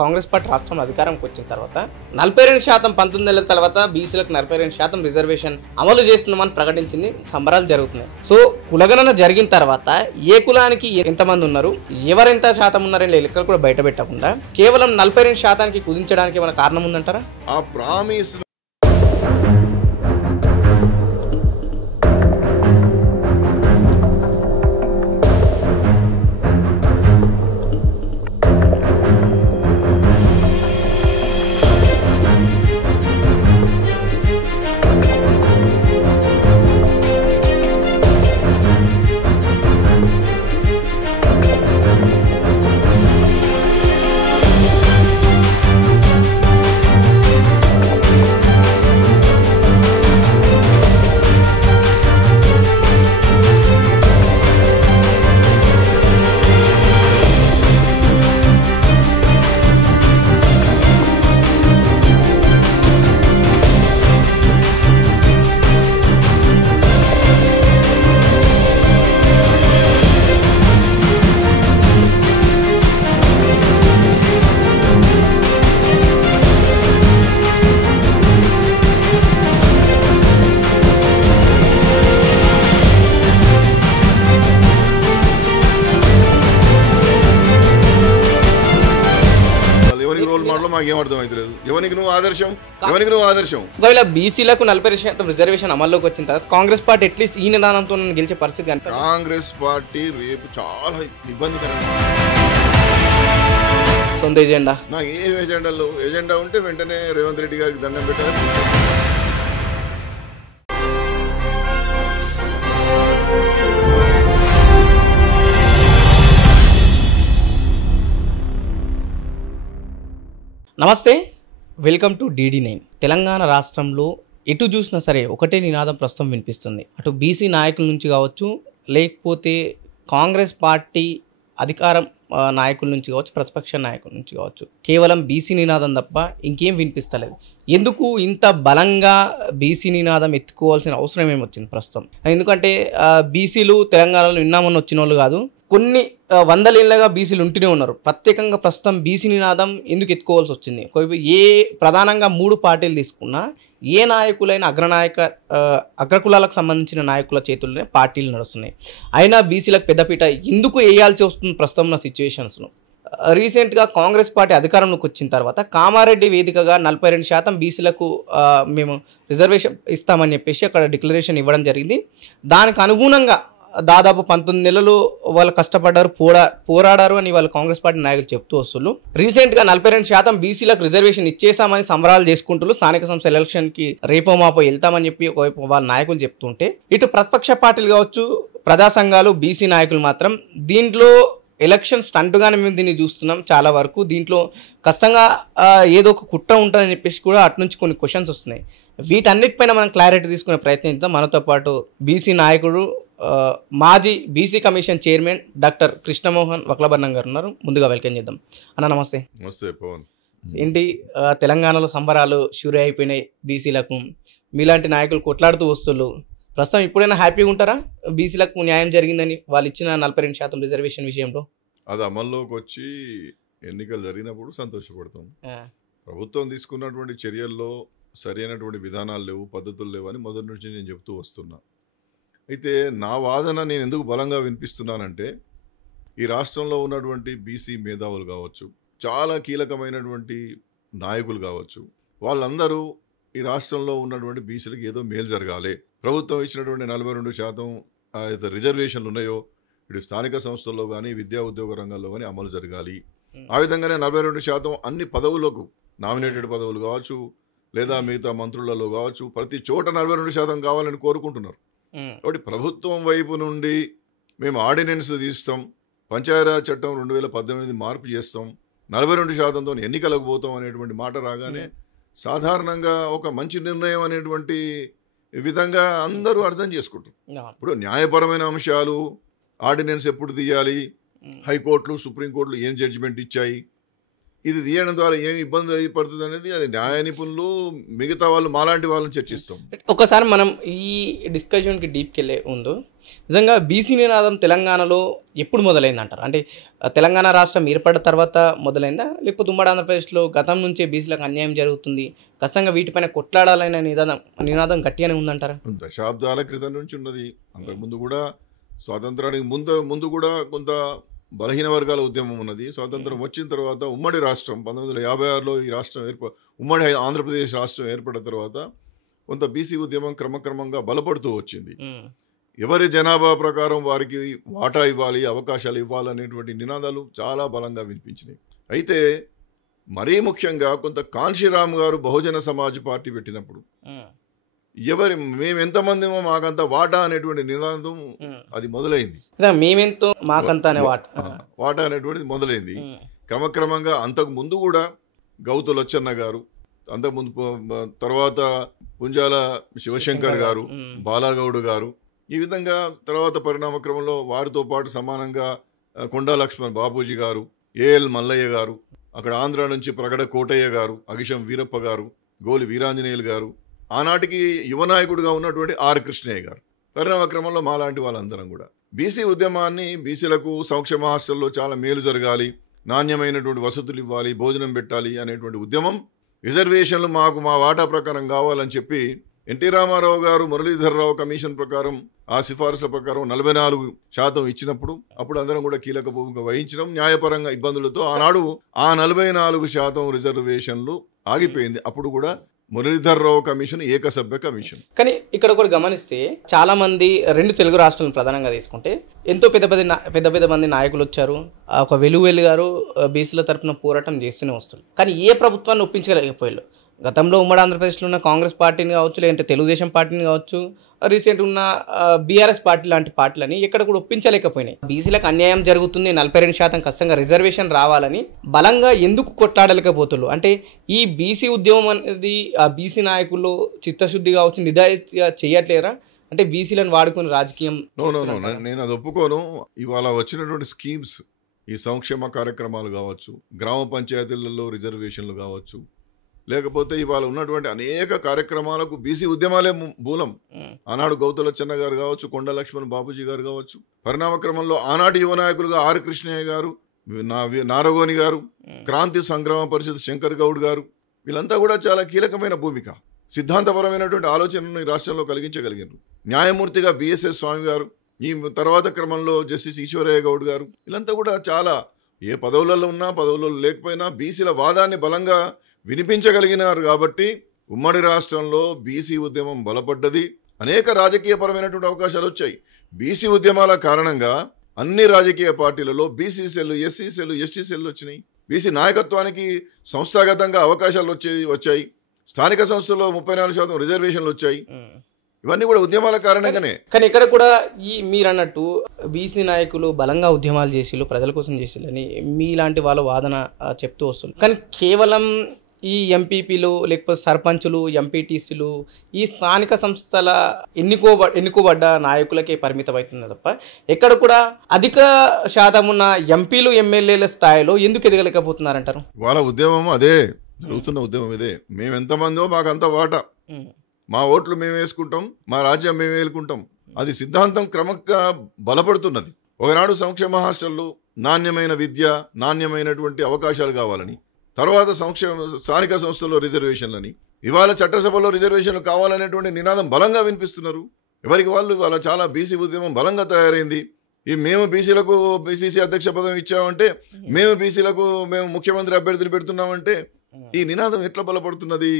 Congress party రాష్ట్రంలో అధికారంకి వచ్చిన తర్వాత 42% 19 నెలల తర్వాత బీసీలకు 42% రిజర్వేషన్ అమలు చేస్తున్నామని ప్రకటించింది. సంబరాలు జరుగుతున్నాయి. సో కులగణన జరిగిన తర్వాత ఏ కులానికి ఎంతమంది ఉన్నారు, ఎవరెంత శాతం ఉన్నారని లెక్కలు కూడా బయట పెట్టకుండా కేవలం 42% కుదించడానికి ఏమైనా కారణం ఉందంటారా? ఆ ప్రామిస్ ఒకవేళ బీసీలకు 40% రిజర్వేషన్ అమల్లోకి వచ్చిన తర్వాత కాంగ్రెస్ పార్టీ అట్లీస్ట్ ఈ నిదానంతో గెలిచే పరిస్థితి కానీ కాంగ్రెస్ పార్టీ రేపు చాలా ఇబ్బందికరంగా సొంత ఎజెండా నాకు ఏ ఎజెండా ఉంటే వెంటనే రేవంత్ రెడ్డి గారికి దండం పెట్టారు. నమస్తే, వెల్కమ్ టు DD9. తెలంగాణ రాష్ట్రంలో ఎటు చూసినా సరే ఒకటే నినాదం ప్రస్తుతం వినిపిస్తుంది. అటు బీసీ నాయకుల నుంచి కావచ్చు, లేకపోతే కాంగ్రెస్ పార్టీ అధికారం నాయకుల నుంచి కావచ్చు, ప్రతిపక్ష నాయకుల నుంచి కావచ్చు, కేవలం బీసీ నినాదం తప్ప ఇంకేం వినిపిస్తలేదు. ఎందుకు ఇంత బలంగా బీసీ నినాదం ఎత్తుకోవాల్సిన అవసరం ఏమొచ్చింది ప్రస్తుతం? ఎందుకంటే బీసీలు తెలంగాణలో నిన్నామని వచ్చిన వాళ్ళు కాదు, కొన్ని వందల ఏళ్ళగా బీసీలు ఉంటూనే ఉన్నారు. ప్రత్యేకంగా ప్రస్తుతం బీసీ నినాదం ఎందుకు ఎత్తుకోవాల్సి వచ్చింది? ప్రధానంగా 3 పార్టీలు తీసుకున్నా ఏ నాయకులైన అగ్రకులాలకు సంబంధించిన నాయకుల చేతుల్లోనే పార్టీలు నడుస్తున్నాయి. అయినా బీసీలకు పెద్దపీట ఎందుకు వేయాల్సి వస్తుంది ప్రస్తుతం ఉన్న సిచ్యువేషన్స్లో? రీసెంట్గా కాంగ్రెస్ పార్టీ అధికారంలోకి వచ్చిన తర్వాత కామారెడ్డి వేదికగా 42% బీసీలకు మేము రిజర్వేషన్ ఇస్తామని చెప్పేసి అక్కడ డిక్లరేషన్ ఇవ్వడం జరిగింది. దానికి అనుగుణంగా దాదాపు 19 నెలలు వాళ్ళు కష్టపడ్డారు, పోరాడారు అని వాళ్ళు కాంగ్రెస్ పార్టీ నాయకులు చెప్తూ వస్తున్నారు. రీసెంట్గా 42% బీసీలకు రిజర్వేషన్ ఇచ్చేసామని సంబరాలు చేసుకుంటూ స్థానిక సంస్థ ఎలక్షన్కి రేపో మాపో వెళ్తామని చెప్పి ఒకవైపు వాళ్ళ నాయకులు చెప్తుంటే, ఇటు ప్రతిపక్ష పార్టీలు కావచ్చు, ప్రజా సంఘాలు, బీసీ నాయకులు మాత్రం దీంట్లో ఎలక్షన్ స్టంట్గానే మేము దీన్ని చూస్తున్నాం. చాలా వరకు దీంట్లో ఖచ్చితంగా ఏదో ఒక కుట్ర ఉంటుందని చెప్పేసి కూడా అటు నుంచి కొన్ని క్వశ్చన్స్ వస్తున్నాయి. వీటన్నిటిపైన మనం క్లారిటీ తీసుకునే ప్రయత్నిద్దాం. మనతో పాటు బీసీ నాయకుడు, మాజీ BC commission chairman doctor Krishnamohan Vakulabharanam గారు ఉన్నారు. ముందుగా వెల్కమ్ చేద్దాం. అన్న నమస్తే. నమస్తే పవన్. ఏంటి తెలంగాణలో సంబరాలు షూరే అయిపోయినాయి, బీసీలకు మీలాంటి నాయకులు కొట్లాడుతూ వస్తున్నారు. ప్రస్తుతం ఇప్పుడైనా హ్యాపీగా ఉంటారా బీసీలకు న్యాయం జరిగిందని వాళ్ళు ఇచ్చిన 42% రిజర్వేషన్ విషయంలో? అది అమల్లోకి వచ్చి ఎన్నికలు జరిగినప్పుడు సంతోషపడతాం. ప్రభుత్వం తీసుకున్నటువంటి చర్యల్లో సరైనటువంటి విధానాలు లేవు, పద్ధతులు లేవు అని మొదటి నుంచి నేను చెప్తూ వస్తున్నా. అయితే నా వాదన నేను ఎందుకు బలంగా వినిపిస్తున్నానంటే, ఈ రాష్ట్రంలో ఉన్నటువంటి బీసీ మేధావులు కావచ్చు, చాలా కీలకమైనటువంటి నాయకులు కావచ్చు, వాళ్ళందరూ ఈ రాష్ట్రంలో ఉన్నటువంటి బీసీలకు ఏదో మేలు జరగాలి, ప్రభుత్వం ఇచ్చినటువంటి 42% రిజర్వేషన్లు ఉన్నాయో ఇటు స్థానిక సంస్థల్లో కానీ విద్యా ఉద్యోగ రంగాల్లో కానీ అమలు జరగాలి. ఆ విధంగానే 42% అన్ని పదవులకు, నామినేటెడ్ పదవులు కావచ్చు లేదా మిగతా మంత్రులలో కావచ్చు, ప్రతి చోట 42% కావాలని కోరుకుంటున్నారు. కాబట్టి ప్రభుత్వం వైపు నుండి మేము ఆర్డినెన్స్ తీస్తాం, పంచాయతీరాజ్ చట్టం 2018 మార్పు చేస్తాం, 42%తో ఎన్నికలకు పోతాం అనేటువంటి మాట రాగానే సాధారణంగా ఒక మంచి నిర్ణయం అనేటువంటి విధంగా అందరూ అర్థం చేసుకుంటారు. ఇప్పుడు న్యాయపరమైన అంశాలు, ఆర్డినెన్స్ ఎప్పుడు తీయాలి, హైకోర్టులు సుప్రీంకోర్టులు ఏం జడ్జిమెంట్ ఇచ్చాయి, ఇది తీయడం ద్వారా ఏమి ఇబ్బంది పడుతుంది అనేది అది న్యాయ నిపుణులు మిగతా వాళ్ళు మాలాంటి వాళ్ళని చర్చిస్తాం. ఒకసారి మనం ఈ డిస్కషన్కి డీప్కి వెళ్ళే ముందు నిజంగా బీసీ నినాదం తెలంగాణలో ఎప్పుడు మొదలైంది అంటారు? అంటే తెలంగాణ రాష్ట్రం ఏర్పడిన తర్వాత మొదలైందా, లేకపోతే ఉమ్మడి ఆంధ్రప్రదేశ్లో గతం నుంచే బీసీలకు అన్యాయం జరుగుతుంది, ఖచ్చితంగా వీటిపైన కొట్లాడాలనే నినాదం గట్టిగానే ఉందంటారా? దశాబ్దాల క్రితం నుంచి ఉన్నది. అంతకుముందు కూడా స్వాతంత్రానికి ముందు కూడా కొంత బలహీన వర్గాల ఉద్యమం ఉన్నది. స్వాతంత్రం వచ్చిన తర్వాత ఉమ్మడి రాష్ట్రం 1956లో ఈ రాష్ట్రం ఉమ్మడి ఆంధ్రప్రదేశ్ రాష్ట్రం ఏర్పడిన తర్వాత కొంత బీసీ ఉద్యమం క్రమక్రమంగా బలపడుతూ వచ్చింది. ఎవరి జనాభా ప్రకారం వారికి వాటా ఇవ్వాలి, అవకాశాలు ఇవ్వాలనేటువంటి నినాదాలు చాలా బలంగా వినిపించినాయి. అయితే మరీ ముఖ్యంగా కొంత కాంశీరామ్ గారు బహుజన సమాజ్ పార్టీ పెట్టినప్పుడు మేము ఎంతమందిమో మాకంత వాటా అనేటువంటి నినాదం అది మొదలైంది. మేమెంతో మాకంతా వాటా అనేటువంటిది మొదలైంది. క్రమక్రమంగా అంతకు ముందు కూడా గౌతు లచ్చన్న గారు, అంతకుముందు తర్వాత పుంజాల శివశంకర్ గారు, బాలాగౌడ్ గారు, ఈ విధంగా తర్వాత పరిణామ క్రమంలో వారితో పాటు సమానంగా కొండా లక్ష్మణ్ బాపూజీ గారు, ఏఎల్ మల్లయ్య గారు, అక్కడ ఆంధ్ర నుంచి ప్రగడ కోటయ్య గారు, అగిశం వీరప్ప గారు, గోలి వీరాంజనేయులు గారు, ఆనాటికి యువనాయకుడిగా ఉన్నటువంటి ఆర్ కృష్ణయ్య గారు, పరిణామ క్రమంలో మాలాంటి వాళ్ళందరం కూడా బీసీ ఉద్యమాన్ని బీసీలకు సంక్షేమ హాస్టల్లో చాలా మేలు జరగాలి, నాణ్యమైనటువంటి వసతులు ఇవ్వాలి, భోజనం పెట్టాలి అనేటువంటి ఉద్యమం, రిజర్వేషన్లు మాకు మా వాటా ప్రకారం కావాలని చెప్పి ఎన్టీ రామారావు గారు మురళీధరరావు కమిషన్ ప్రకారం ఆ సిఫార్సుల ప్రకారం 44% ఇచ్చినప్పుడు అప్పుడు అందరం కూడా కీలక భూమిక వహించడం, న్యాయపరంగా ఇబ్బందులతో ఆనాడు ఆ 44% రిజర్వేషన్లు ఆగిపోయింది. అప్పుడు కూడా మురళీధరరావు కమిషన్ ఏకసభ్య కమిషన్. కానీ ఇక్కడ కూడా గమనిస్తే చాలా మంది 2 తెలుగు రాష్ట్రాలను ప్రధానంగా తీసుకుంటే ఎంతో పెద్ద మంది నాయకులు వచ్చారు. ఒక వెలువెల్లి గారు బీసీల తరఫున పోరాటం చేస్తూనే వస్తారు. కానీ ఏ ప్రభుత్వాన్ని ఒప్పించలేకపోయారు. గతంలో ఉమ్మడి ఆంధ్రప్రదేశ్లో ఉన్న కాంగ్రెస్ పార్టీని కావచ్చు, లేదంటే తెలుగుదేశం పార్టీని కావచ్చు, రీసెంట్ ఉన్న బీఆర్ఎస్ పార్టీ లాంటి పార్టీలని ఎక్కడ కూడా ఒప్పించలేకపోయినాయి. బీసీలకు అన్యాయం జరుగుతుంది, 42% ఖచ్చితంగా రిజర్వేషన్ రావాలని బలంగా ఎందుకు కొట్లాడలేకపోతున్నారు? అంటే ఈ బీసీ ఉద్యమం అనేది ఆ బీసీ నాయకులు చిత్తశుద్ధి కావచ్చు, నిజాయితీగా చేయట్లేరా? అంటే బీసీలను వాడుకొని రాజకీయం? నేను అది ఒప్పుకోను. ఇవాళ వచ్చినటువంటి స్కీమ్స్, ఈ సంక్షేమ కార్యక్రమాలు కావచ్చు, గ్రామ పంచాయతీలలో రిజర్వేషన్లు కావచ్చు, లేకపోతే ఇవాళ ఉన్నటువంటి అనేక కార్యక్రమాలకు బీసీ ఉద్యమాలే మూలం. ఆనాడు గౌతులచ్చన్న గారు కావచ్చు, కొండ లక్ష్మణ్ బాపూజీ గారు కావచ్చు, పరిణామ క్రమంలో ఆనాటి యువ నాయకులుగా ఆర్ కృష్ణయ్య గారు, నారగోని గారు, క్రాంతి సంగ్రామ పరిషత్ శంకర్ గౌడ్ గారు, వీళ్ళంతా కూడా చాలా కీలకమైన భూమిక, సిద్ధాంతపరమైనటువంటి ఆలోచనను ఈ రాష్ట్రంలో కలిగించగలిగారు. న్యాయమూర్తిగా బిఎస్ఎస్ స్వామి గారు, ఈ తర్వాత క్రమంలో జస్టిస్ ఈశ్వరయ్య గౌడ్ గారు, వీళ్ళంతా కూడా చాలా ఏ పదవులలో ఉన్నా పదవులలో లేకపోయినా బీసీల వాదాన్ని బలంగా వినిపించగలిగినారు. కాబట్టి ఉమ్మడి రాష్ట్రంలో బీసీ ఉద్యమం బలపడ్డది. అనేక రాజకీయపరమైనటువంటి అవకాశాలు వచ్చాయి. బీసీ ఉద్యమాల కారణంగా అన్ని రాజకీయ పార్టీలలో BC cell, SC cell, ST cell వచ్చినాయి. బీసీ నాయకత్వానికి సంస్థాగతంగా అవకాశాలు వచ్చాయి. స్థానిక సంస్థల్లో 34% రిజర్వేషన్లు వచ్చాయి. ఇవన్నీ కూడా ఉద్యమాల కారణంగానే. కానీ ఇక్కడ కూడా ఈ మీరు అన్నట్టు బీసీ నాయకులు బలంగా ఉద్యమాలు చేసిళ్ళు, ప్రజల కోసం చేసిళ్ళని మీలాంటి వాళ్ళ వాదన చెప్తూ వస్తుంది. కానీ కేవలం ఈ ఎంపీపీలు, లేకపోతే సర్పంచులు, ఎంపీటీసీలు, ఈ స్థానిక సంస్థల ఎన్నుకోబడ్డ నాయకులకే పరిమితం అవుతుంది తప్ప ఎక్కడ కూడా అధిక శాతం ఉన్న ఎంపీలు, ఎమ్మెల్యేల స్థాయిలో ఎందుకు ఎదగలేకపోతున్నారంటారు? వాళ్ళ ఉద్యమం అదే జరుగుతున్న ఉద్యమం ఇదే. మేము ఎంతమందో మాకంత వాటా, మా ఓట్లు మేము వేసుకుంటాం, మా రాజ్యం మేము వేలుకుంటాం. అది సిద్ధాంతం క్రమంగా బలపడుతున్నది. ఒకనాడు సంక్షేమ హాస్టల్లో నాణ్యమైన విద్య, నాణ్యమైనటువంటి అవకాశాలు కావాలని, తర్వాత స్థానిక సంస్థల్లో రిజర్వేషన్లని, ఇవాళ చట్టసభలో రిజర్వేషన్లు కావాలనేటువంటి నినాదం బలంగా వినిపిస్తున్నారు. ఎవరికి వాళ్ళు వాళ్ళ చాలా బీసీ ఉద్యమం బలంగా తయారైంది. మేము బీసీలకు బీసీసీ అధ్యక్ష పదవి ఇచ్చామంటే, మేము బీసీలకు మేము ముఖ్యమంత్రి అభ్యర్థిని పెడుతున్నామంటే ఈ నినాదం ఎట్లా బలపడుతున్నది?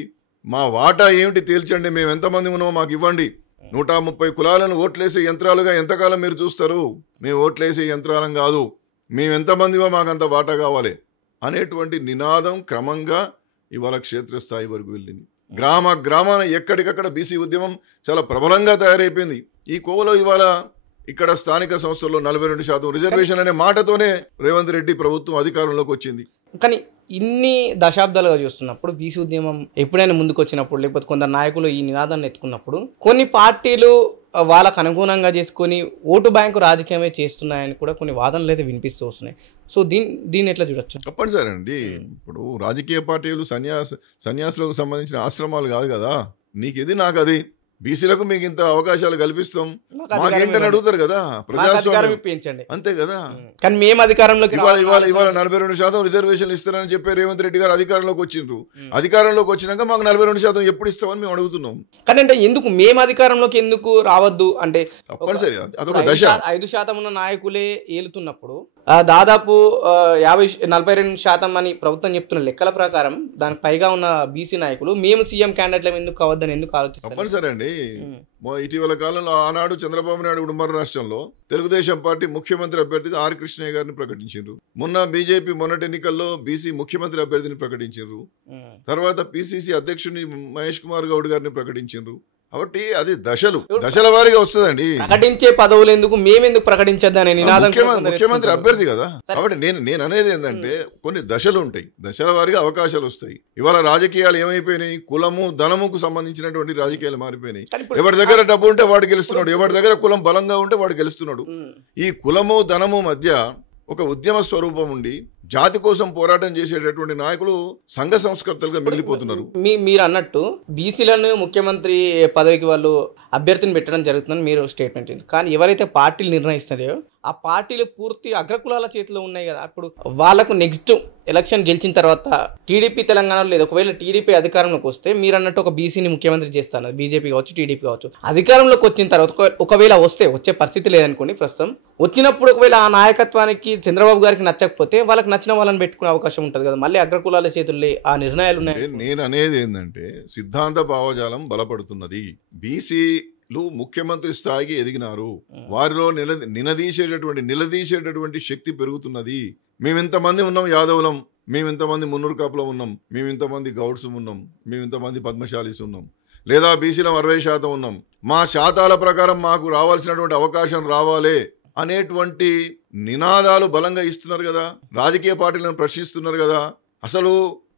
మా వాటా ఏమిటి తేల్చండి, మేము ఎంతమంది ఉన్నామో మాకు ఇవ్వండి. 130 కులాలను ఓట్లేసే యంత్రాలుగా ఎంతకాలం మీరు చూస్తారు? మేము ఓట్లేసే యంత్రాలం కాదు, మేము ఎంతమందివో మాకంత వాటా కావాలి అనేటువంటి నినాదం క్రమంగా ఇవాళ క్షేత్రస్థాయి వరకు వెళ్ళింది. గ్రామాన ఎక్కడికక్కడ బీసీ ఉద్యమం చాలా ప్రబలంగా తయారైపోయింది. ఈ కోవలో ఇవాళ ఇక్కడ స్థానిక సంస్థల్లో 42% రిజర్వేషన్ అనే మాటతోనే రేవంత్ రెడ్డి ప్రభుత్వం అధికారంలోకి వచ్చింది. కానీ ఇన్ని దశాబ్దాలుగా చూస్తున్నప్పుడు బీసీ ఉద్యమం ఎప్పుడైనా ముందుకు వచ్చినప్పుడు, లేకపోతే కొందరు నాయకులు ఈ నినాదాన్ని ఎత్తుకున్నప్పుడు కొన్ని పార్టీలు వాళ్ళకు అనుగుణంగా చేసుకొని ఓటు బ్యాంకు రాజకీయమే చేస్తున్నాయని కూడా కొన్ని వాదనలు అయితే వినిపిస్తూ వస్తున్నాయి. సో దీన్ని ఎట్లా చూడొచ్చు? తప్పనిసరండి. ఇప్పుడు రాజకీయ పార్టీలు సన్యాసులకు సంబంధించిన ఆశ్రమాలు కాదు కదా. నీకు ఇది నాకు అది, బీసీలకు మీకు ఇంత అవకాశాలు కల్పిస్తాం మాకేంటని అడుగుతారు కదా. ప్రజాస్వామ్యం అంతే కదా. కానీ మేము అధికారంలోకి ఇవాళ 42% రిజర్వేషన్లు ఇస్తారని చెప్పి రేవంత్ రెడ్డి గారు అధికారంలోకి వచ్చిండ్రు. అధికారంలోకి వచ్చినాక మాకు 42% ఎప్పుడు ఇస్తామని మేము అడుగుతున్నాం. కానీ అంటే ఎందుకు మేము అధికారంలోకి ఎందుకు రావద్దు అంటే తప్పనిసరి అదొక దశ. 5% ఉన్న నాయకులే ఏలుతున్నప్పుడు దాదాపు 42% అని ప్రభుత్వం చెప్తున్న లెక్కల ప్రకారం దానికి పైగా ఉన్న బీసీ నాయకులు మేము సీఎం క్యాండిడేట్ల ఎందుకు కావద్దని ఎందుకు ఆలోచిస్తారు? తప్పనిసరి అండి. ఇటీవల కాలంలో ఆనాడు చంద్రబాబు నాయుడు ఉమ్మడి రాష్ట్రంలో తెలుగుదేశం పార్టీ ముఖ్యమంత్రి అభ్యర్థిగా ఆర్ కృష్ణయ్య గారిని ప్రకటించారు. మొన్న బీజేపీ మొన్నటి ఎన్నికల్లో బీసీ ముఖ్యమంత్రి అభ్యర్థిని ప్రకటించారు. తర్వాత పిసిసి అధ్యక్షుని మహేష్ కుమార్ గౌడ్ గారిని ప్రకటించారు. కాబట్టి అది దశల వారీగా వస్తుందండి. ప్రకటించే పదవులు ఎందుకు మేమెందుకు ప్రకటించద్దని నినాదం ముఖ్యమంత్రి అభ్యర్థి కదా. కాబట్టి నేను అనేది ఏంటంటే కొన్ని దశలు ఉంటాయి, దశల వారీగా అవకాశాలు వస్తాయి. ఇవాళ రాజకీయాలు ఏమైపోయినాయి, కులము ధనముకు సంబంధించినటువంటి రాజకీయాలు మారిపోయినాయి. ఎవరి దగ్గర డబ్బు ఉంటే వాడు గెలుస్తున్నాడు, ఎవరి దగ్గర కులం బలంగా ఉంటే వాడు గెలుస్తున్నాడు. ఈ కులము ధనము మధ్య ఒక ఉద్యమ స్వరూపం ఉండి జాతి కోసం పోరాటం చేసేటటువంటి నాయకులు సంఘ సంస్కర్తలుగా మిగిలిపోతున్నారు. మీరు అన్నట్టు బీసీలను ముఖ్యమంత్రి పదవికి వాళ్ళు అభ్యర్థిని పెట్టడం జరుగుతుందని మీరు స్టేట్మెంట్ ఇచ్చింది. కానీ ఎవరైతే పార్టీలు నిర్ణయిస్తారో ఆ పార్టీలు పూర్తి అగ్రకులాల చేతిలో ఉన్నాయి కదా. అప్పుడు వాళ్ళకు నెక్స్ట్ ఎలక్షన్ గెలిచిన తర్వాత టీడీపీ తెలంగాణలో లేదు, ఒకవేళ టీడీపీ అధికారంలోకి వస్తే మీరు అన్నట్టు ఒక బీసీని ముఖ్యమంత్రి చేస్తాను, బీజేపీ కావచ్చు టీడీపీ కావచ్చు. అధికారంలోకి వచ్చిన తర్వాత ఒకవేళ వచ్చే పరిస్థితి లేదనుకోండి, ప్రస్తుతం వచ్చినప్పుడు ఒకవేళ ఆ నాయకత్వానికి చంద్రబాబు గారికి నచ్చకపోతే వాళ్ళకి నచ్చిన వాళ్ళని పెట్టుకునే అవకాశం ఉంటుంది కదా. మళ్ళీ అగ్రకులాల చేతుల్లో ఆ నిర్ణయాలు ఉన్నాయి. నేను అనేది ఏంటంటే సిద్ధాంత భావజాలం బలపడుతున్నది. బీసీలు ముఖ్యమంత్రి స్థాయికి ఎదిగినారు, వారిలో నిలదీసేటటువంటి శక్తి పెరుగుతున్నది. మేము ఇంతమంది ఉన్నాం యాదవులం, మేము ఇంతమంది మున్నూరు కాపులం ఉన్నాం, మేము ఇంతమంది గౌడ్స్ ఉన్నాం, మేము ఇంతమంది పద్మశాలీస్ ఉన్నాం, లేదా బీసీలం 60% ఉన్నాం, మా శాతాల ప్రకారం మాకు రావాల్సినటువంటి అవకాశం రావాలే అనేటువంటి నినాదాలు బలంగా ఇస్తున్నారు కదా. రాజకీయ పార్టీలను ప్రశ్నిస్తున్నారు కదా. అసలు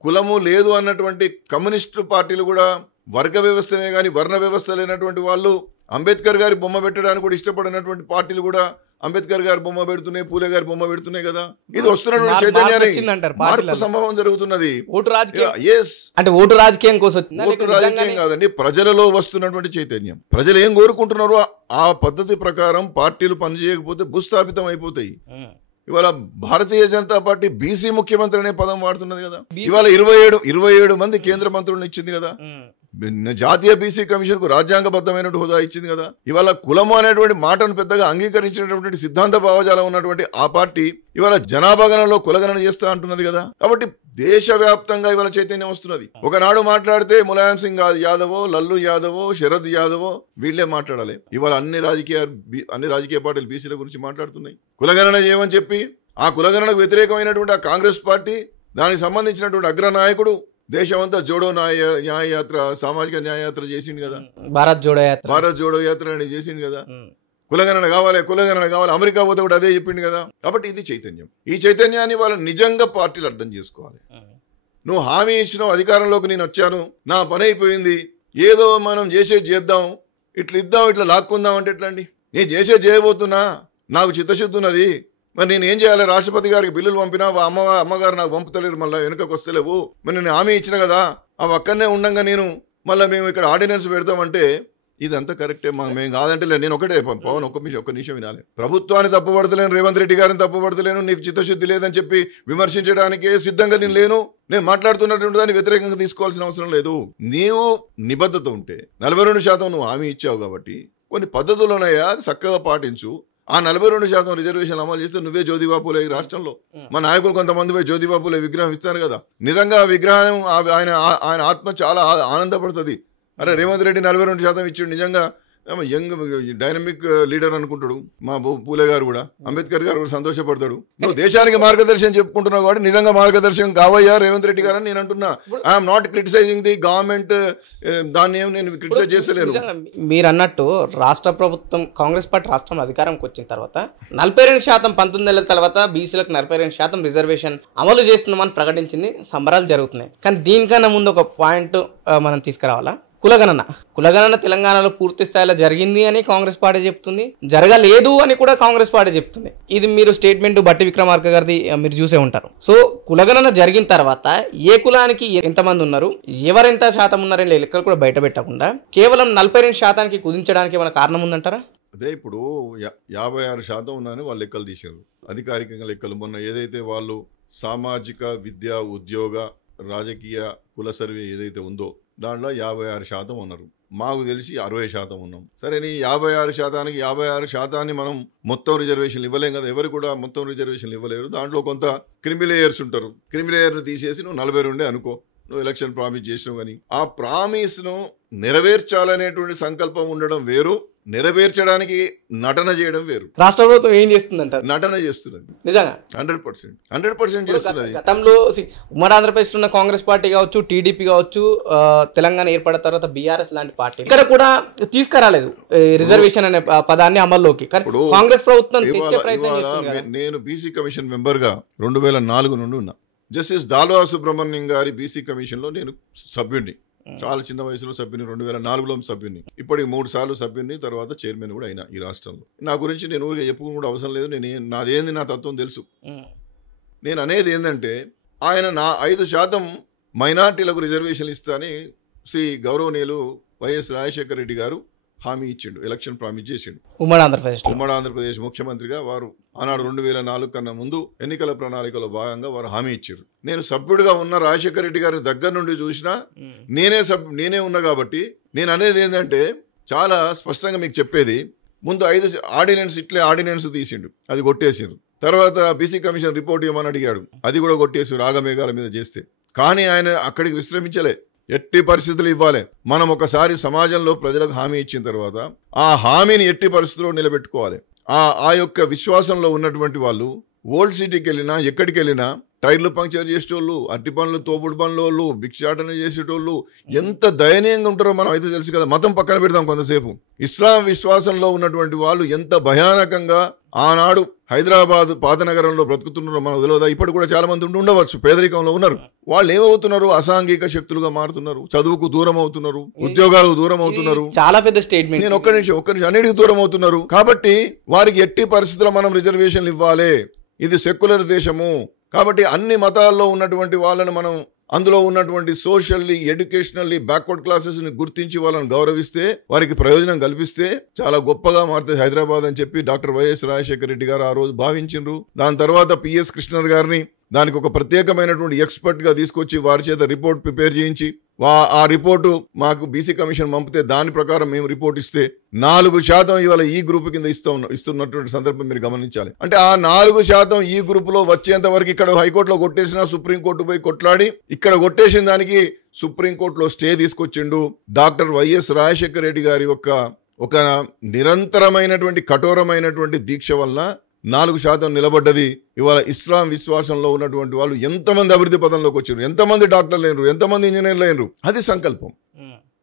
కులము లేదు అన్నటువంటి కమ్యూనిస్టు పార్టీలు కూడా వర్గ వ్యవస్థనే కానీ వర్ణ వ్యవస్థ లేనటువంటి వాళ్ళు అంబేద్కర్ గారి బొమ్మ పెట్టడానికి కూడా ఇష్టపడినటువంటి పార్టీలు కూడా అంబేద్కర్ గారి బొమ్మ పెడుతున్నాయి, పూలే గారి బొమ్మ పెడుతున్నాయి కదా. ఇది వస్తున్నటువంటి చైతన్యాన్ని మార్పు సంభవం జరుగుతున్నది. ఓటు రాజకీయం కోసం ఓటు రాజకీయం కాదండి, ప్రజలలో వస్తున్నటువంటి చైతన్యం. ప్రజలు ఏం కోరుకుంటున్నారో ఆ పద్ధతి ప్రకారం పార్టీలు పనిచేయకపోతే భూస్థాపితం అయిపోతాయి. ఇవాళ భారతీయ జనతా పార్టీ బీసీ ముఖ్యమంత్రి అనే పదం వాడుతున్నది కదా. ఇవాళ 27 మంది కేంద్ర మంత్రులను ఇచ్చింది కదా. జాతీయ బీసీ కమిషన్ కు రాజ్యాంగబద్ధమైన హోదా ఇచ్చింది కదా. ఇవాళ కులము అనేటువంటి మాటను పెద్దగా అంగీకరించినటువంటి సిద్ధాంత భావజాలం ఉన్నటువంటి ఆ పార్టీ ఇవాళ జనాభా గణనలో కులగణన చేస్తా అంటున్నది కదా. కాబట్టి దేశవ్యాప్తంగా ఇవాళ చైతన్యం వస్తున్నది. ఒకనాడు మాట్లాడితే ములాయం సింగ్ యాదవో, లల్లు యాదవో, శరద్ యాదవో వీళ్లే మాట్లాడాలి. ఇవాళ అన్ని రాజకీయ పార్టీలు బీసీల గురించి మాట్లాడుతున్నాయి. కులగణన చేయమని చెప్పి ఆ కులగణనకు వ్యతిరేకమైనటువంటి ఆ కాంగ్రెస్ పార్టీ, దానికి సంబంధించినటువంటి అగ్రనాయకుడు దేశమంతా జోడో న్యాయయాత్ర, సామాజిక న్యాయయాత్ర చేసిండు కదా. భారత్ జోడో యాత్ర అని చేసిండు కదా. కులగణన కావాలి, అమెరికా పోతే కూడా అదే చెప్పిండు కదా. కాబట్టి ఇది చైతన్యం. ఈ చైతన్యాన్ని వాళ్ళ నిజంగా పార్టీలు అర్థం చేసుకోవాలి. నువ్వు హామీ ఇచ్చినావు, అధికారంలోకి నేను వచ్చాను, నా పని అయిపోయింది, ఏదో మనం చేద్దాం, ఇట్లా లాక్కుందాం అంటే ఎట్లా అండి? నేను చేయబోతున్నా, నాకు చిత్తశుద్ధి ఉన్నది, మరి నేను ఏం చేయాలి? రాష్ట్రపతి గారికి బిల్లులు పంపినా అమ్మగారు నాకు పంపుతలేరు, మళ్ళీ వెనుకకు వస్తలేవు, మరి నేను హామీ ఇచ్చిన కదా, అవి అక్కడనే ఉండంగా నేను మళ్ళీ మేము ఇక్కడ ఆర్డినెన్స్ పెడతామంటే ఇదంతా కరెక్టే. మేము కాదంటే నేను ఒకటే పవన్ ఒక్క నిమిషం వినాలి. ప్రభుత్వాన్ని తప్పుపడతలేను, రేవంత్ రెడ్డి గారిని తప్పుపడతలేను, నీకు చిత్తశుద్ధి లేదని చెప్పి విమర్శించడానికే సిద్ధంగా నేను మాట్లాడుతున్నటువంటి దాన్ని వ్యతిరేకంగా తీసుకోవాల్సిన అవసరం లేదు. నీవు నిబద్ధత ఉంటే 42% నువ్వు హామీ ఇచ్చావు కాబట్టి కొన్ని పద్ధతులు ఉన్నాయా, చక్కగా పాటించు. ఆ 42% రిజర్వేషన్లు అమలు చేస్తే నువ్వే జ్యోతిబాపులే. ఈ రాష్ట్రంలో మా నాయకులు కొంతమంది పోయి జ్యోతిబాపులే విగ్రహం ఇస్తారు కదా. నిజంగా ఆ విగ్రహం ఆయన ఆత్మ చాలా ఆనందపడుతుంది. అరే రేవంత్ రెడ్డి 42% ఇచ్చాడు, నిజంగా యంగ్ డైనమిక్ లీడర్ అనుకుంటాడు. మా పూలే గారు కూడా, అంబేద్కర్ గారు కూడా సంతోషపడతాడు. నువ్వు దేశానికి మార్గదర్శనం చెప్పుకుంటున్నావు కాబట్టి నిజంగా మార్గదర్శనం కావయ్యా రేవంత్ రెడ్డి గారు అని నేను అంటున్నా. I'm not criticizing the government, దాన్ని ఏమి నేను క్రిటిసైజ్ చేస్తలేను. మీరు అన్నట్టు రాష్ట్ర ప్రభుత్వం కాంగ్రెస్ పార్టీ రాష్ట్రంలో అధికారంకి వచ్చిన తర్వాత 42% 19 ఏళ్ల తర్వాత బీసీలకు 42% రిజర్వేషన్ అమలు చేస్తున్నామని ప్రకటించింది. సంబరాలు జరుగుతున్నాయి. కానీ దీనికన్నా ముందు ఒక పాయింట్ మనం తీసుకురావాలా. కులగణన తెలంగాణలో పూర్తి స్థాయిలో జరిగింది అని కాంగ్రెస్ పార్టీ చెప్తుంది, జరగలేదు అని కూడా కాంగ్రెస్ పార్టీ చెప్తుంది. ఇది మీరు స్టేట్మెంట్ బట్టి విక్రమార్క గారిది మీరు చూసే ఉంటారు. సో కులగణన జరిగిన తర్వాత ఏ కులానికి ఎంతమంది ఉన్నారు, ఎవరెంత శాతం ఉన్నారని లెక్కలు కూడా బయట పెట్టకుండా కేవలం 42% కుదించడానికి ఏమైనా కారణం ఉందంటారా? అదే ఇప్పుడు 56% ఉన్నాయని వాళ్ళు లెక్కలు తీశారు, అధికారికంగా లెక్కలు. మొన్న ఏదైతే వాళ్ళు సామాజిక విద్యా ఉద్యోగ రాజకీయ కుల సర్వే ఏదైతే ఉందో దాంట్లో 56% ఉన్నారు. మాకు తెలిసి 60% ఉన్నాం. సరే, నీ 56%కి 56% మనం మొత్తం రిజర్వేషన్లు ఇవ్వలేం కదా, ఎవరు కూడా మొత్తం రిజర్వేషన్లు ఇవ్వలేరు. దాంట్లో కొంత క్రిమిలేయర్స్ ఉంటారు. క్రిమిలేయర్ను తీసేసి నువ్వు 42 అనుకో, నువ్వు ఎలక్షన్ ప్రామిస్ చేసినావు. కానీ ఆ ప్రామిస్ను నెరవేర్చాలనేటువంటి సంకల్పం ఉండడం వేరు, నెరవేర్చడానికి నటన చేయడం వేరు. రాష్ట్ర ప్రభుత్వం ఏం చేస్తుందంటారు? నటన చేస్తున్నది. నిజంగా 100% చేస్తున్నది. గతంలో ఉమ్మడి ఆంధ్రప్రదేశ్ ఉన్న కాంగ్రెస్ పార్టీ కావచ్చు, టీడీపీ కావచ్చు, తెలంగాణ ఏర్పడిన తర్వాత బీఆర్ఎస్ లాంటి పార్టీ ఇక్కడ కూడా తీసుకురాలేదు రిజర్వేషన్ అనే పదాన్ని అమల్లోకి. కాంగ్రెస్ ప్రభుత్వం తెచ్చే ప్రయత్నం చేస్తుంది. నేను బీసీ కమిషన్ మెంబర్ గా 2004 నుండి ఉన్నా. జస్టిస్ దాల్వా సుబ్రహ్మణ్యం గారి బీసీ కమిషన్ లో నేను సభ్యుడిని, చాలా చిన్న వయసులో సభ్యుని, 2004లో సభ్యుని, ఇప్పటికి 3 సార్లు సభ్యుని, తర్వాత చైర్మన్ కూడా అయినా ఈ రాష్ట్రంలో. నా గురించి నేను ఊరికే చెప్పుకుని కూడా అవసరం లేదు, నాదేంది నా తత్వం తెలుసు. నేను అనేది ఏంటంటే ఆయన 5% మైనార్టీలకు రిజర్వేషన్లు ఇస్తా అని శ్రీ గౌరవనీయులు వైఎస్ రాజశేఖర రెడ్డి గారు హామీ ఇచ్చిండు, ఎలక్షన్ ప్రామిస్ చేసిండు. ఉమ్మడి ఆంధ్రప్రదేశ్ ముఖ్యమంత్రిగా వారు ఆనాడు 2004 కన్నా ముందు ఎన్నికల ప్రణాళికలో భాగంగా వారు హామీ ఇచ్చారు. నేను సభ్యుడిగా ఉన్న రాజశేఖర రెడ్డి గారి దగ్గర నుండి చూసినా నేనే ఉన్నా కాబట్టి నేను అనేది ఏంటంటే చాలా స్పష్టంగా మీకు చెప్పేది. ముందు 5 ఆర్డినెన్స్ ఆర్డినెన్స్ తీసిండు, అది కొట్టేసారు. తర్వాత బీసీ కమిషన్ రిపోర్ట్ ఇవ్వమని అడిగాడు, అది కూడా కొట్టేసి రాగమేఘాల మీద చేస్తే. కానీ ఆయన అక్కడికి విశ్రమించలే, ఎట్టి పరిస్థితులు ఇవ్వాలి. మనం ఒకసారి సమాజంలో ప్రజలకు హామీ ఇచ్చిన తర్వాత ఆ హామీని ఎట్టి పరిస్థితుల్లో నిలబెట్టుకోవాలి. ఆ యొక్క విశ్వాసంలో ఉన్నటువంటి వాళ్ళు ఓల్డ్ సిటీకి వెళ్ళినా ఎక్కడికి వెళ్ళినా టైర్లు పంక్చర్ చేసేటోళ్ళు, అట్టి పనులు, తోపుడు పనులు, భిక్షాటన చేసేటోళ్ళు ఎంత దయనీయంగా ఉంటారో మనం అయితే తెలుసు కదా. మతం పక్కన పెడతాం కొంతసేపు. ఇస్లాం విశ్వాసంలో ఉన్నటువంటి వాళ్ళు ఎంత భయానకంగా ఆనాడు హైదరాబాద్ పాత నగరంలో బ్రతుకుతున్నారో మనకు తెలియదా. ఇప్పుడు కూడా చాలా మంది ఉండవచ్చు, పేదరికంలో ఉన్నారు. వాళ్ళు ఏమవుతున్నారు, అసాంఘిక శక్తులుగా మారుతున్నారు, చదువుకు దూరం అవుతున్నారు, ఉద్యోగాలకు దూరం అవుతున్నారు. చాలా పెద్ద స్టేట్మెంట్. నేను ఒక్క నిమిషం అన్నిటికీ దూరం అవుతున్నారు. కాబట్టి వారికి ఎట్టి పరిస్థితుల్లో మనం రిజర్వేషన్లు ఇవ్వాలి. ఇది సెక్యులర్ దేశము కాబట్టి అన్ని మతాల్లో ఉన్నటువంటి వాళ్ళని మనం అందులో ఉన్నటువంటి సోషల్లీ ఎడ్యుకేషనల్లీ బ్యాక్వర్డ్ క్లాసెస్ని గుర్తించి వాళ్ళని గౌరవిస్తే, వారికి ప్రయోజనం కల్పిస్తే చాలా గొప్పగా మారుతుంది హైదరాబాద్ అని చెప్పి డాక్టర్ వైఎస్ రాజశేఖర రెడ్డి గారు ఆ రోజు భావించిండ్రు. దాని తర్వాత పిఎస్ కృష్ణన్ గారిని దానికి ఒక ప్రత్యేకమైనటువంటి ఎక్స్పర్ట్గా తీసుకొచ్చి వారి చేత రిపోర్ట్ ప్రిపేర్ చేయించి ఆ రిపోర్టు మాకు బీసీ కమిషన్ పంపితే దాని ప్రకారం మేము రిపోర్ట్ ఇస్తే 4% ఇవాళ ఈ గ్రూప్ కింద ఇస్తున్నటువంటి సందర్భం మీరు గమనించాలి. అంటే ఆ 4% ఈ గ్రూపులో వచ్చేంత వరకు ఇక్కడ హైకోర్టులో కొట్టేసినా సుప్రీంకోర్టు పోయి కొట్లాడి ఇక్కడ కొట్టేసిన దానికి సుప్రీంకోర్టులో స్టే తీసుకొచ్చిండు. డాక్టర్ వైఎస్ రాజశేఖర రెడ్డి గారి ఒక నిరంతరమైనటువంటి కఠోరమైనటువంటి దీక్ష వల్ల 4% నిలబడ్డది. ఇవాళ ఇస్లాం విశ్వాసంలో ఉన్నటువంటి వాళ్ళు ఎంతమంది అభివృద్ధి పదంలోకి వచ్చారు, ఎంతమంది డాక్టర్లు అయినరు, ఎంతమంది ఇంజనీర్లు అయినరు. అది సంకల్పం.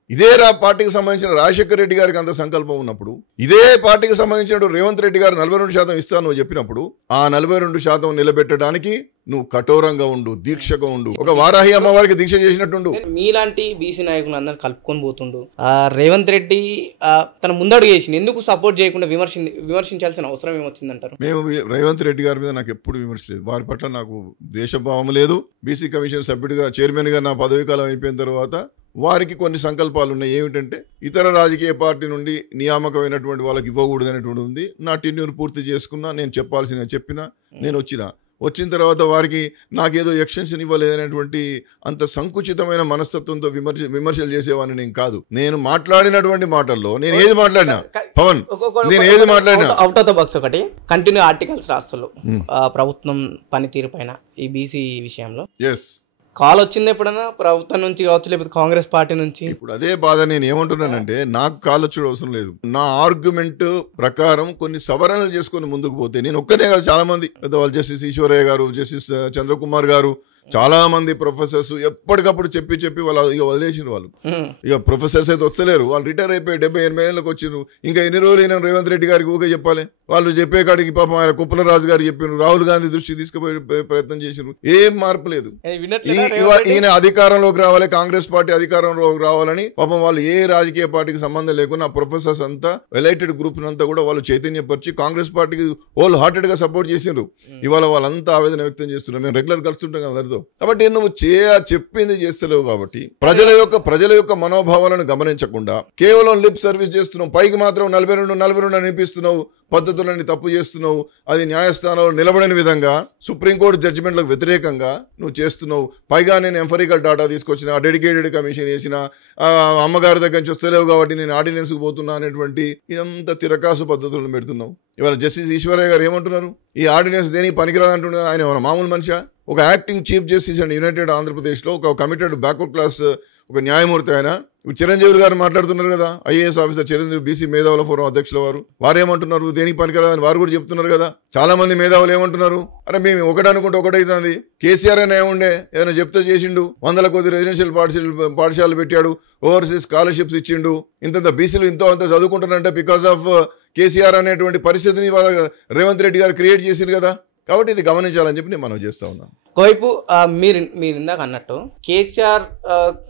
ఇదే పార్టీకి సంబంధించిన రాజశేఖర రెడ్డి గారికి అంత సంకల్పం ఉన్నప్పుడు, ఇదే పార్టీకి సంబంధించిన రేవంత్ రెడ్డి గారు 42% ఇస్తాను నువ్వు చెప్పినప్పుడు, ఆ 42% నిలబెట్టడానికి నువ్వు కఠోరంగా ఉండు, దీక్షగా ఉండు. ఒక వారాహి అమ్మవారికి దీక్ష చేసినట్టుండు. మీలాంటి బీసీ నాయకులు అందరిని కలుపుకొని పోతుండు. రేవంత్ రెడ్డి తన ముందడుగు చేసి ఎందుకు సపోర్ట్ చేయకుండా విమర్శించాల్సిన అవసరం ఏమొచ్చిందంటారు? మేము రేవంత్ రెడ్డి గారి మీద నాకు ఎప్పుడు విమర్శ లేదు, వారి పట్ల నాకు దేశభావం లేదు. బీసీ కమిషన్ సభ్యుడిగా చైర్మన్గా నా పదవీకాలం అయిపోయిన తర్వాత వారికి కొన్ని సంకల్పాలు ఉన్నాయి. ఏమిటంటే ఇతర రాజకీయ పార్టీ నుండి నియామకమైనటువంటి వాళ్ళకి ఇవ్వకూడదు అనేటువంటి ఉంది. నా టెన్యూర్ పూర్తి చేసుకున్నా, నేను చెప్పినా నేను వచ్చిన తర్వాత వారికి నాకేదో ఎక్స్టెన్షన్ ఇవ్వలేదనేటువంటి అంత సంకుచితమైన మనస్తత్వంతో విమర్శలు చేసేవాడిని నేను కాదు. నేను మాట్లాడినటువంటి మాటల్లో నేను ఏది మాట్లాడినా పవన్ నేను ఏది మాట్లాడినా అవుట్ ఆఫ్ ద బాక్స్ ఒకటి కంటిన్యూ ఆర్టికల్స్ రాస్తారు ప్రభుత్వం పనితీరు పైన ఈ బీసీ విషయంలో. ఎస్, కాల్ వచ్చింది ఎప్పుడన్నా ప్రభుత్వం నుంచి కావచ్చు, లేకపోతే కాంగ్రెస్ పార్టీ నుంచి? ఇప్పుడు అదే బాధ. నేను ఏమంటున్నానంటే నాకు కాల్ వచ్చే అవసరం లేదు. నా ఆర్గ్యుమెంట్ ప్రకారం కొన్ని సవరణలు చేసుకొని ముందుకు పోతే, నేను ఒక్కనే కాదు, చాలా మంది పెద్దవాళ్ళు, జస్టిస్ ఈశ్వరయ్య గారు, జస్టిస్ చంద్రకుమార్ గారు, చాలా మంది ప్రొఫెసర్స్ ఎప్పటికప్పుడు చెప్పి వాళ్ళు ఇక వదిలేసిన వాళ్ళు ఇక ప్రొఫెసర్స్ అయితే వస్తలేరు, వాళ్ళు రిటైర్ అయిపోయి 70-80 ఏళ్ళకి వచ్చిండ్రు. ఇంకా ఎన్ని రోజులు అయినా రేవంత్ రెడ్డి గారికి ఊకే చెప్పాలి. వాళ్ళు చెప్పే కాడికి పాపం ఆయన కుప్పలరాజు గారు చెప్పిండ్రు, రాహుల్ గాంధీ దృష్టికి తీసుకుపోయే ప్రయత్నం చేసిండ్రు, ఏం మార్పు లేదు. ఈయన అధికారంలోకి రావాలి, కాంగ్రెస్ పార్టీ అధికారంలోకి రావాలని పాపం వాళ్ళు ఏ రాజకీయ పార్టీకి సంబంధం లేకుండా ప్రొఫెసర్స్ అంతా ఎలైటెడ్ గ్రూప్ అంతా కూడా వాళ్ళు చైతన్యపరిచి కాంగ్రెస్ పార్టీకి హోల్ హార్టెడ్ గా సపోర్ట్ చేసిండ్రు. ఇవాళ వాళ్ళంతా ఆవేదన వ్యక్తం చేస్తున్నారు. మేము రెగ్యులర్ కలుస్తుంటాం కదా అందరితో. కాబట్టి నువ్వు చెప్పింది చేస్తలేవు. కాబట్టి ప్రజల యొక్క మనోభావాలను గమనించకుండా కేవలం లిప్ సర్వీస్ చేస్తున్నావు. పైకి మాత్రం 42 అనిపిస్తున్నావు, పద్ధతులని తప్పు చేస్తున్నావు, అది న్యాయస్థానంలో నిలబడని విధంగా సుప్రీంకోర్టు జడ్జిమెంట్లకు వ్యతిరేకంగా నువ్వు చేస్తున్నావు. పైగా నేను ఎంఫరికల్ డాటా తీసుకొచ్చిన, డెడికేటెడ్ కమిషన్ వేసిన, అమ్మగారి దగ్గర నుంచి వస్తలేవు కాబట్టి నేను ఆర్డినెన్స్కి పోతున్నా అనేటువంటి ఇదంతా తిరకాసు పద్ధతులను పెడుతున్నావు. ఇవాళ జస్టిస్ ఈశ్వరయ్య గారు ఏమంటున్నారు, ఈ ఆర్డినెన్స్ దేనికి పనికిరాదు అంటున్నారు. ఆయన మామూలు మనిషి, ఒక acting chief justice and United ఆంధ్రప్రదేశ్లో ఒక కమిటెడ్ బ్యాక్వర్డ్ క్లాస్ ఒక న్యాయమూర్తి ఆయన. చిరంజీవి గారు మాట్లాడుతున్నారు కదా, ఐఏఎస్ ఆఫీసర్ చిరంజీవి, బీసీ మేధావుల ఫోరం అధ్యక్షుల వారు ఏమంటున్నారు, దేనికి పనికిరాదని వారు కూడా చెప్తున్నారు కదా. చాలా మంది మేధావులు ఏమంటున్నారు, అరే మేము ఒకటి అనుకుంటే ఒకటైతుంది, కేసీఆర్ అనే ఉండే ఏదైనా చెప్తే చేసిండు, 100 కొద్ది రెసిడెన్షియల్ పాఠశాలలు పెట్టాడు, ఓవర్సీస్ స్కాలర్షిప్స్ ఇచ్చిండు, ఇంత బీసీలు ఇంతో అంత చదువుకుంటారంటే బికాస్ ఆఫ్ కేసీఆర్ అనేటువంటి పరిస్థితిని రేవంత్ రెడ్డి గారు క్రియేట్ చేసింది కదా. కాబట్టి ఇది గమనించాలని చెప్పి నేను మనం చేస్తా ఉన్నాను. ఒకవైపు మీరు ఇందాక అన్నట్టు కేసీఆర్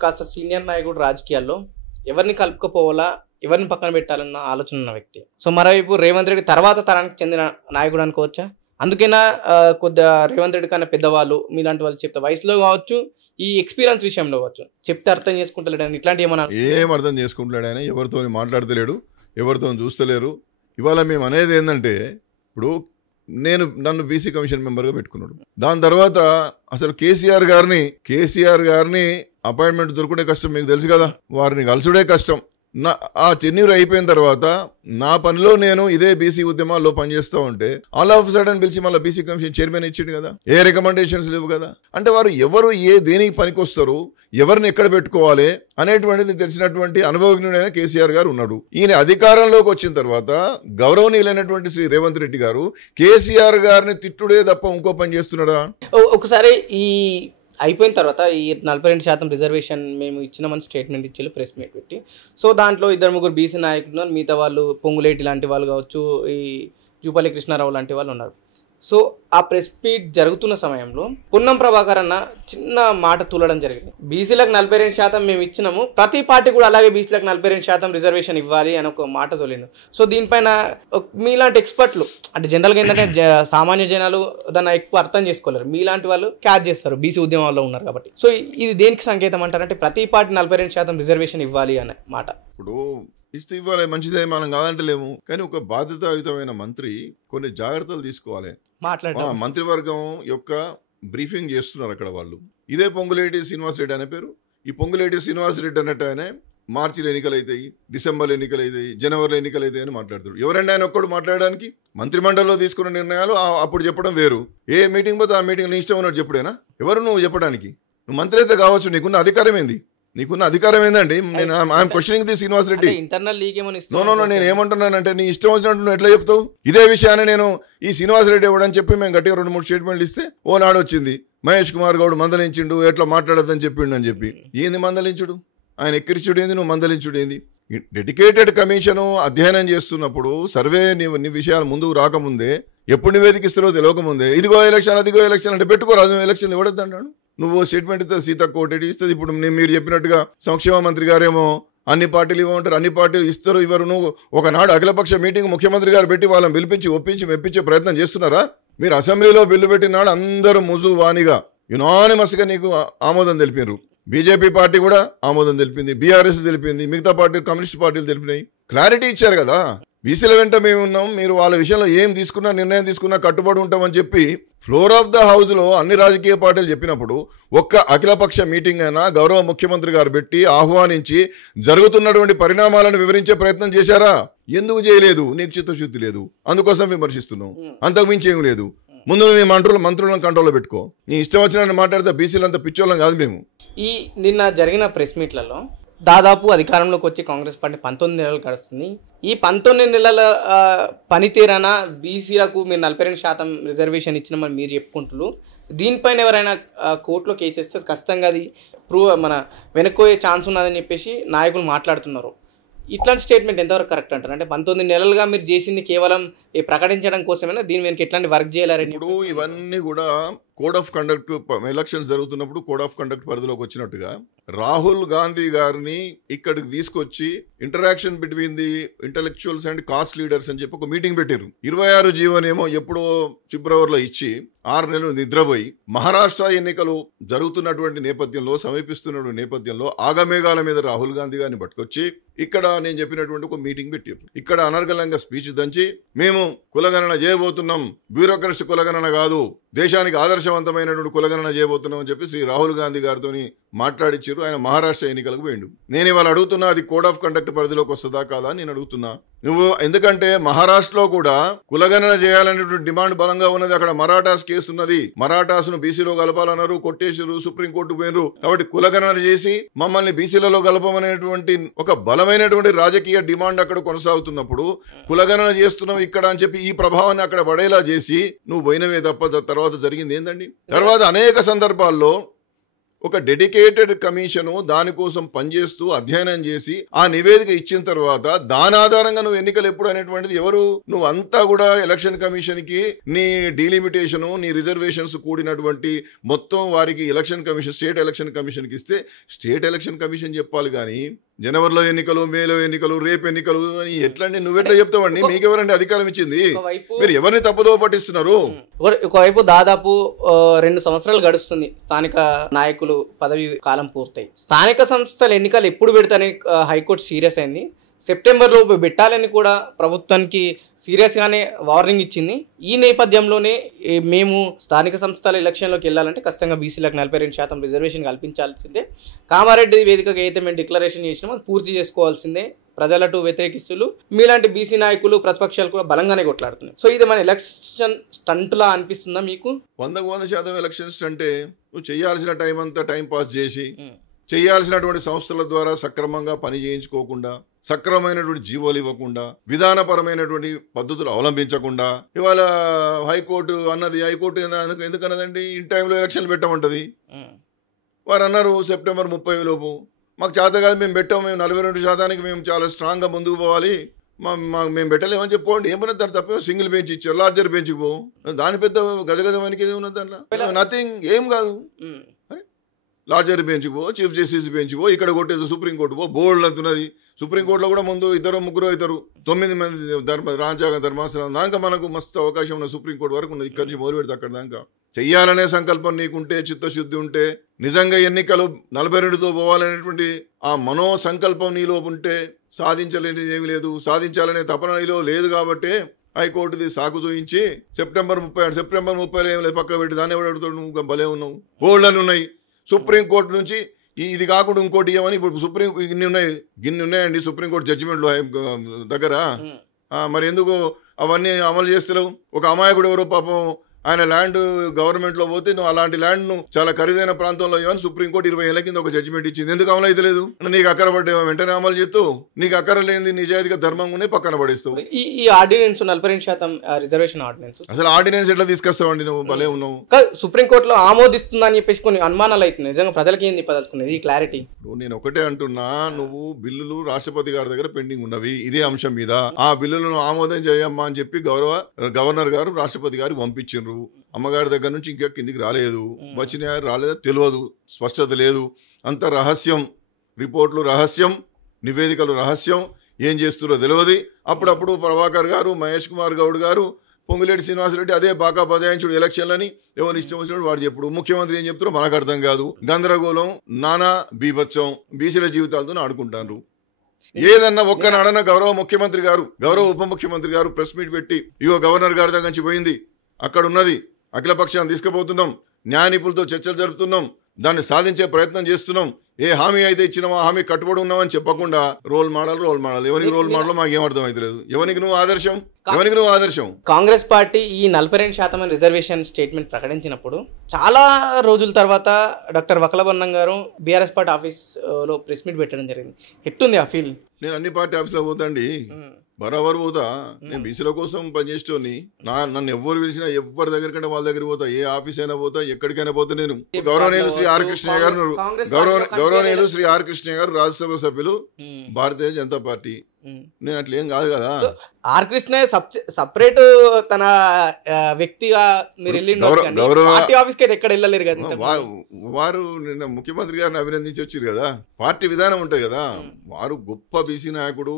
కాస్త సీనియర్ నాయకుడు రాజకీయాల్లో ఎవరిని కలుపుకపోవాలా, ఎవరిని పక్కన పెట్టాలన్న ఆలోచన ఉన్న వ్యక్తి. సో మరోవైపు రేవంత్ రెడ్డి తర్వాత తరానికి చెందిన నాయకుడు అనుకోవచ్చా? అందుకైనా కొద్దిగా రేవంత్ రెడ్డి కన్నా పెద్దవాళ్ళు మీలాంటి వాళ్ళు చెప్తే వయసులో కావచ్చు, ఈ ఎక్స్పీరియన్స్ విషయంలో కావచ్చు, చెప్తే అర్థం చేసుకుంటలేడు, ఇట్లాంటి ఏం అర్థం చేసుకుంటలేడు ఆయన, ఎవరితో మాట్లాడతలేడు, ఎవరితో చూస్తలేరు. ఇవాళ మేము అనేది ఏంటంటే, ఇప్పుడు నన్ను బీసీ కమిషన్ మెంబర్గా పెట్టుకున్నాడు. దాని తర్వాత అసలు కేసీఆర్ గారిని అపాయింట్మెంట్ దొరుకునే కష్టం, మీకు తెలుసు కదా, వారిని కలుసుడే కష్టం. ఆ టెన్యూర్ అయిపోయిన తర్వాత నా పనిలో నేను ఇదే బీసీ ఉద్యమాల్లో పనిచేస్తూ ఉంటే ఆల్ ఆఫ్ సడన్ పిలిచి మళ్ళీ బీసీ కమిషన్ చైర్మన్ ఇచ్చిండు కదా, ఏ రికమెండేషన్స్ లేవు కదా. అంటే వారు ఎవరు దేనికి పనికొస్తారు, ఎవరిని ఎక్కడ పెట్టుకోవాలి అనేటువంటిది తెలిసినటువంటి అనుభవజ్ఞుడైన కేసీఆర్ గారు ఉన్నాడు. ఈయన అధికారంలోకి వచ్చిన తర్వాత గౌరవనీయులైనటువంటి శ్రీ రేవంత్ రెడ్డి గారు కేసీఆర్ గారిని తిట్టుడే తప్ప ఇంకో పని చేస్తున్నాడా? ఒకసారి ఈ అయిపోయిన తర్వాత ఈ 42% రిజర్వేషన్ మేము ఇచ్చినామని స్టేట్మెంట్ ఇచ్చారు, ప్రెస్ మీట్ పెట్టి. సో దాంట్లో 2-3 బీసీ నాయకులు, మిగతా వాళ్ళు పొంగులేటి లాంటి వాళ్ళు కావచ్చు, ఈ జూపల్లి కృష్ణారావు లాంటి వాళ్ళు ఉన్నారు. సో ఆ ప్రెస్ మీట్ జరుగుతున్న సమయంలో పొన్నం ప్రభాకర్ అన్న చిన్న మాట తూలడం జరిగింది, బీసీలకు 42% మేము ఇచ్చినాము, ప్రతి పార్టీ కూడా అలాగే బీసీలకు 42% రిజర్వేషన్ ఇవ్వాలి అని ఒక మాట తోలిండు. సో దీనిపైన మీలాంటి ఎక్స్పర్ట్లు, అంటే జనరల్గా ఏంటంటే సామాన్య జనాలు దాన్ని ఎక్కువ అర్థం చేసుకోలేరు, మీలాంటి వాళ్ళు క్యాచ్ చేస్తారు, బీసీ ఉద్యమంలో ఉన్నారు కాబట్టి. సో ఇది దేనికి సంకేతం అంటారంటే ప్రతి పార్టీ 42% రిజర్వేషన్ ఇవ్వాలి అనే మాట. ఇప్పుడు ఇస్తే ఇవ్వాలి, మంచిదే, మనం కాదంటలేము. కానీ ఒక బాధ్యతాయుతమైన మంత్రి కొన్ని జాగ్రత్తలు తీసుకోవాలి. మంత్రివర్గం యొక్క బ్రీఫింగ్ చేస్తున్నారు అక్కడ వాళ్ళు. ఇదే పొంగులేటి శ్రీనివాసరెడ్డి అనే పేరు, ఈ పొంగులేటి శ్రీనివాసరెడ్డి అన్నట్టు ఆయన మార్చిలో ఎన్నికలు అవుతాయి, డిసెంబర్లో ఎన్నికలు అవుతాయి, జనవరిలో ఎన్నికలు అవుతాయి అని మాట్లాడుతాడు. ఎవరండి ఆయన ఒక్కడు మాట్లాడడానికి? మంత్రిమండలిలో తీసుకున్న నిర్ణయాలు అప్పుడు చెప్పడం వేరు, ఏ మీటింగ్ పోతే ఆ మీటింగ్ నీ ఇష్టం ఉన్నట్టు చెప్పుడేనా? ఎవరు నువ్వు చెప్పడానికి? నువ్వు మంత్రి అయితే కావచ్చు, నీకున్న అధికారం ఏంది? నీకున్న అధికారం ఏందండి? నేను I'm questioning the Srinivas Reddy. No, నేను ఏమంటున్నానంటే నీ ఇష్టం వచ్చినట్టు నువ్వు ఎట్లా చెప్తావు? ఇదే విషయాన్ని నేను ఈ శ్రీనివాస్ రెడ్డి ఇవ్వడని చెప్పి మేము గట్టిగా 2-3 స్టేట్మెంట్లు ఇస్తే ఓ నాడు వచ్చింది, మహేష్ కుమార్ గౌడ్ మందలించిండు, ఎట్లా మాట్లాడద్దని చెప్పిండు అని చెప్పి. ఏంది మందలించుడు? ఆయన ఎక్కిరిచుడు ఏంది, నువ్వు మందలించుడు ఏంది? డెడికేటెడ్ కమిషను అధ్యయనం చేస్తున్నప్పుడు సర్వే నీ విషయాలు ముందుకు రాకముందే, ఎప్పుడు నివేదికిస్తారో తెలియకముందే ఇదిగో ఎలక్షన్ అదిగో ఎలక్షన్ అంటే పెట్టుకోరాదు, ఎలక్షన్ ఇవ్వడద్దు అన్నాడు. నువ్వు స్టేట్మెంట్ ఇస్తే సీతక్క కోటేటి ఇస్తుంది. ఇప్పుడు మీరు చెప్పినట్టుగా సంక్షేమ మంత్రి గారేమో అన్ని పార్టీలు ఇవ్వమంటారు, అన్ని పార్టీలు ఇస్తారు ఇవ్వరు. నువ్వు ఒకనాడు అఖిలపక్ష మీటింగ్ ముఖ్యమంత్రి గారు పెట్టి వాళ్ళని పిలిపించి ఒప్పించి మెప్పించే ప్రయత్నం చేస్తున్నారా? మీరు అసెంబ్లీలో బిల్లు పెట్టినాడు అందరూ ముజువానిగా యునానిమస్గా నీకు ఆమోదం తెలిపారు. బీజేపీ పార్టీ కూడా ఆమోదం తెలిపింది, బీఆర్ఎస్ తెలిపింది, మిగతా పార్టీ కమ్యూనిస్ట్ పార్టీలు తెలిపినాయి. క్లారిటీ ఇచ్చారు కదా, బీసీల వెంట మేము ఉన్నాం, మీరు వాళ్ళ విషయంలో ఏం తీసుకున్నా నిర్ణయం తీసుకున్నా కట్టుబడి ఉంటామని చెప్పి ఫ్లోర్ ఆఫ్ ద హౌస్లో అన్ని రాజకీయ పార్టీలు చెప్పినప్పుడు ఒక్క అఖిలపక్ష మీటింగ్ అయినా గౌరవ ముఖ్యమంత్రి గారు పెట్టి ఆహ్వానించి జరుగుతున్నటువంటి పరిణామాలను వివరించే ప్రయత్నం చేశారా? ఎందుకు చేయలేదు? నీకు చిత్తశుద్ధి లేదు, అందుకోసం విమర్శిస్తున్నావు, అంతకు మించి ఏం లేదు. ముందు నీ మంత్రులను కంట్రోల్లో పెట్టుకో. నీ ఇష్టం వచ్చినట్టు మాట్లాడితే బీసీలంతా పిచ్చోళ్ళం కాదు మేము. ఈ నిన్న జరిగిన ప్రెస్ మీట్లలో దాదాపు అధికారంలోకి వచ్చి కాంగ్రెస్ పార్టీ 19 నెలలు గడుస్తుంది. ఈ 19 నెలల పనితీరన బీసీలకు మీరు 42% రిజర్వేషన్ ఇచ్చినామని మీరు చెప్పుకుంటున్నారు, దీనిపైన ఎవరైనా కోర్టులో కేసు వేస్తే ఖచ్చితంగా అది మన వెనక్కోయే ఛాన్స్ ఉన్నదని చెప్పేసి నాయకులు మాట్లాడుతున్నారు. ఇట్లాంటి స్టేట్మెంట్ ఎంతవరకు కరెక్ట్ అంటారు? అంటే 19 నెలలుగా మీరు చేసింది కేవలం ప్రకటించడం కోసమేనా? దీని వెనక ఎట్లాంటి వర్క్ చేయాలని? ఇప్పుడు ఇవన్నీ కూడా కోడ్ ఆఫ్ కండక్ట్, ఎలక్షన్స్ జరుగుతున్నప్పుడు కోడ్ ఆఫ్ కండక్ట్ పరిధిలోకి వచ్చినట్టుగా రాహుల్ గాంధీ గారిని ఇక్కడికి తీసుకొచ్చి interaction between the intellectuals and cost leaders అని చెప్పి ఒక మీటింగ్ పెట్టారు. 26 జీవోనేమో ఎప్పుడో ఫిబ్రవరిలో ఇచ్చి 6 నెలలు నిద్రపోయి మహారాష్ట్ర ఎన్నికలు జరుగుతున్నటువంటి నేపథ్యంలో, సమీపిస్తున్నటువంటి నేపథ్యంలో ఆగమేఘాల మీద రాహుల్ గాంధీ గారిని పట్టుకొచ్చి ఇక్కడ నేను చెప్పినటువంటి ఒక మీటింగ్ పెట్టారు. ఇక్కడ అనర్గళంగా స్పీచ్ దంచి మేము కులగణన చేయబోతున్నాం, బ్యూరోక్రసీ కులగణన కాదు, దేశానికి ఆదర్శవంతమైనటువంటి కులగణన చేయబోతున్నాం అని చెప్పి శ్రీ రాహుల్ గాంధీ గారితో మాట్లాడిచ్చారు. ఆయన మహారాష్ట్ర ఎన్నికలకు పోయిండు. నేను ఇవాళ అడుగుతున్నా, అది కోడ్ ఆఫ్ కండక్ట్ పరిధిలోకి వస్తుందా కాదా అని నేను అడుగుతున్నా. నువ్వు ఎందుకంటే మహారాష్ట్రలో కూడా కులగణన చేయాలనేటువంటి డిమాండ్ బలంగా ఉన్నది. అక్కడ మరాఠాస్ కేసు ఉన్నది. మరాఠాస్ను బీసీలో కలపాలన్నారు, కొట్టేసారు, సుప్రీంకోర్టు పోయినరు. కాబట్టి కులగణన చేసి మమ్మల్ని బీసీలలో కలపమనేటువంటి ఒక బలమైనటువంటి రాజకీయ డిమాండ్ అక్కడ కొనసాగుతున్నప్పుడు కులగణన చేస్తున్నాం ఇక్కడ అని చెప్పి ఈ ప్రభావాన్ని అక్కడ పడేలా చేసి నువ్వు పోయినవే తప్ప తర్వాత జరిగింది ఏందండి? తర్వాత అనేక సందర్భాల్లో ఒక డెడికేటెడ్ కమిషను దానికోసం పనిచేస్తూ అధ్యయనం చేసి ఆ నివేదిక ఇచ్చిన తర్వాత దాని ఆధారంగా నువ్వు ఎన్నికలు ఎప్పుడు అనేటువంటిది ఎవరు? నువ్వు అంతా కూడా ఎలక్షన్ కమిషన్ కి నీ డీలిమిటేషను, నీ రిజర్వేషన్స్ కూడినటువంటి మొత్తం వారికి ఎలక్షన్ కమిషన్, స్టేట్ ఎలక్షన్ కమిషన్కి ఇస్తే స్టేట్ ఎలక్షన్ కమిషన్ చెప్పాలి. కానీ జనవరిలో ఎన్నికలు, మేలో ఎన్నికలు, రేపు ఎన్నికలు అని ఎట్లండి? నువ్వెట్లా చెప్తావండి? మీకెవరండి అధికారం ఇచ్చింది? మీరు ఎవరిని తప్పుదో పట్టిస్తున్నారు? ఒకవైపు దాదాపు 2 సంవత్సరాలు గడుస్తుంది స్థానిక నాయకులు పదవి కాలం పూర్తయి. స్థానిక సంస్థల ఎన్నికలు ఎప్పుడు పెడతారని హైకోర్టు సీరియస్ అయింది. సెప్టెంబర్లో పెట్టాలని కూడా ప్రభుత్వానికి సీరియస్గానే వార్నింగ్ ఇచ్చింది. ఈ నేపథ్యంలోనే మేము స్థానిక సంస్థల ఎలక్షన్లోకి వెళ్ళాలంటే ఖచ్చితంగా బీసీలకు 42% రిజర్వేషన్ కల్పించాల్సిందే. కామారెడ్డి వేదికగా అయితే మేము డిక్లరేషన్ చేసినామో అది పూర్తి చేసుకోవాల్సిందే. ప్రజలటు వ్యతిరేకిస్తులు మీలాంటి బీసీ నాయకులు, ప్రతిపక్షాలు కూడా బలంగానే కొట్లాడుతున్నాయి. సో ఇది మన ఎలక్షన్ స్టంట్లా అనిపిస్తుందా మీకు? 100% ఎలక్షన్ స్టంటే. నువ్వు చేయాల్సిన టైం అంతా టైం పాస్ చేసి, చేయాల్సినటువంటి సంస్థల ద్వారా సక్రమంగా పని చేయించుకోకుండా, సక్రమమైనటువంటి జీవోలు ఇవ్వకుండా, విధానపరమైనటువంటి పద్ధతులు అవలంబించకుండా, ఇవాళ హైకోర్టు అన్నది, హైకోర్టు ఎందుకన్నదండి ఇన్ టైంలో ఎలక్షన్లు పెట్టమంటది. వారు అన్నారు సెప్టెంబర్ 30 లోపు. మాకు చేత కాదు, మేము పెట్టాము, మేము 42% మేము చాలా స్ట్రాంగ్గా ముందుకు పోవాలి, మేము పెట్టలేమని చెప్పుకోండి. ఏమన్నా దాని తప్ప సింగిల్ బెంచ్ ఇచ్చారు, లార్జర్ బెంచ్కి పో, దాని పెద్ద గజగజమానికి ఏది ఉన్నది దాంట్లో? నథింగ్, ఏం కాదు. లార్జర్ బెంచ్కి పో, చీఫ్ జస్టిస్ బెంచ్కి పో, ఇక్కడ కొట్టేది సుప్రీంకోర్టు పో, బోర్డు అంటున్నది. సుప్రీంకోర్టులో కూడా ముందు 2-3 మంది రాజ్యాంగ ధర్మాసనం దాకా మనకు మస్తు అవకాశం ఉన్న సుప్రీంకోర్టు వరకు ఉన్నది. ఇక్కడి నుంచి మొదలు పెడితే అక్కడ దాకా చెయ్యాలనే సంకల్పం నీకుంటే, చిత్తశుద్ధి ఉంటే, నిజంగా ఎన్నికలు 42తో పోవాలనేటువంటి ఆ మనో సంకల్పం నీలో ఉంటే సాధించలేనిది ఏమీ లేదు. సాధించాలనే తపన నీలో లేదు కాబట్టి హైకోర్టుది సాకు చూయించి సెప్టెంబర్ 30 ఏం లేదు పక్క పెట్టి దాన్ని ఎవడు నువ్వు భలే ఉన్నావు. బోల్డని ఉన్నాయి. సుప్రీంకోర్టు నుంచి ఇది కాకుండా ఇంకోటి ఇవ్వమని ఇప్పుడు గిన్ని ఉన్నాయండి సుప్రీంకోర్టు జడ్జిమెంట్లు దగ్గర. మరి ఎందుకు అవన్నీ అమలు చేస్తలేవు? ఒక అమాయకుడు ఎవరో పాపం ఆయన ల్యాండ్ గవర్నమెంట్లో పోతే నువ్వు అలాంటి ల్యాండ్ను చాలా ఖరీదైన ప్రాంతంలో ఇవ్వని సుప్రీంకోర్టు 20 ఏళ్ల కింద ఒక జడ్జిమెంట్ ఇచ్చింది. ఎందుకు అమలు అయితే లేదు? నీకు అక్కర పడ్డా వెంటనే అమలు చేస్తూ, నీకు అక్కర లేనిది నిజాయితీగా ధర్మంగానే పక్కన పడేస్తావు. ఈ ఆర్డినెన్స్ 40% రిజర్వేషన్ ఆర్డినెన్స్, అసలు ఆర్డినెన్స్ ఎట్లా తీసుకొస్తావండి? నువ్వు భలే ఉన్నావు. సుప్రీంకోర్టులో ఆమోదిస్తుందని చెప్పేసి కొన్ని అనుమానాలు అవుతున్నాయి. నిజంగా ప్రజలకి ఏం చెప్పదలుచుకునేది ఈ క్లారిటీ? నేను ఒకటే అంటున్నా, నువ్వు బిల్లులు రాష్ట్రపతి గారి దగ్గర పెండింగ్ ఉన్నవి ఇదే అంశం మీద. ఆ బిల్లులను ఆమోదం చేయమ్మా అని చెప్పి గవర్నర్ గారు రాష్ట్రపతి గారు పంపించిండ్రు. అమ్మగారి దగ్గర నుంచి ఇంకా కిందికి రాలేదు. వచ్చిన రాలేదో తెలియదు, స్పష్టత లేదు. అంత రహస్యం, రిపోర్ట్లు రహస్యం, నివేదికలు రహస్యం, ఏం చేస్తున్నారో తెలియదు. అప్పుడప్పుడు ప్రభాకర్ గారు, మహేష్ కుమార్ గౌడ్ గారు, పొంగులేటి శ్రీనివాసరెడ్డి అదే బాగా బజాయించుడు ఎలక్షన్లని ఎవరు ఇష్టం వచ్చినప్పుడు వాడు చెప్పుడు. ముఖ్యమంత్రి ఏం చెప్తారో మనకు అర్థం కాదు. గందరగోళం, నానా బీభత్సం, బీసీల జీవితాలతో ఆడుకుంటారు. ఏదన్నా ఒక్కనాడన్నా గౌరవ ముఖ్యమంత్రి గారు, గౌరవ ఉప ముఖ్యమంత్రి గారు ప్రెస్ మీట్ పెట్టి ఇగో గవర్నర్ గారి దగ్గర నుంచి పోయింది, అక్కడ ఉన్నది, అఖిలపక్షాన్ని తీసుకుపోతున్నాం, న్యాయ నిపుణులతో చర్చలు జరుపుతున్నాం, దాన్ని సాధించే ప్రయత్నం చేస్తున్నాం, ఏ హామీ అయితే ఇచ్చినామో హామీ కట్టుబడి ఉన్నామని చెప్పకుండా రోల్ మోడల్. ఎవరికి రోల్ మోడల్ మాకు ఏమర్థం అవుతలేదు. ఎవరికి నువ్వు ఆదర్శం? కాంగ్రెస్ పార్టీ ఈ 42% రిజర్వేషన్ స్టేట్మెంట్ ప్రకటించినప్పుడు చాలా రోజుల తర్వాత డాక్టర్ వకలబన్నం గారు బీఆర్ఎస్ పార్టీ ఆఫీస్ లో ప్రెస్ మీట్ పెట్టడం జరిగింది. ఎట్టుంది ఆ ఫీల్? నేను అన్ని పార్టీ ఆఫీస్లో పోతాండి, బరాబర్ పోతా. నేను బీసీల కోసం పనిచేసేటోని. నన్ను ఎవరు పిలిచినా ఎవరి దగ్గరికంటే వాళ్ళ దగ్గరికి పోతా. ఏ ఆఫీస్ అయినా పోతా, ఎక్కడికైనా పోతా. నేను గౌరవనీయులు శ్రీ ఆర్ కృష్ణయ్య గారు గౌరవనీయులు శ్రీ ఆర్ కృష్ణయ్య గారు రాజ్యసభ సభ్యులు భారతీయ జనతా పార్టీ. నేను అట్లా ఏం కాదు కదా. ఆర్ కృష్ణయ్య సపరేట్ తన వ్యక్తిగా మీరు పార్టీ ఆఫీస్కి అయితే ఎక్కడ వెళ్ళలేరు కదా. వారు నిన్న ముఖ్యమంత్రి గారిని అభినందించి వచ్చారు కదా. పార్టీ విధానం ఉంటుంది కదా. వారు గొప్ప బీసీ నాయకుడు,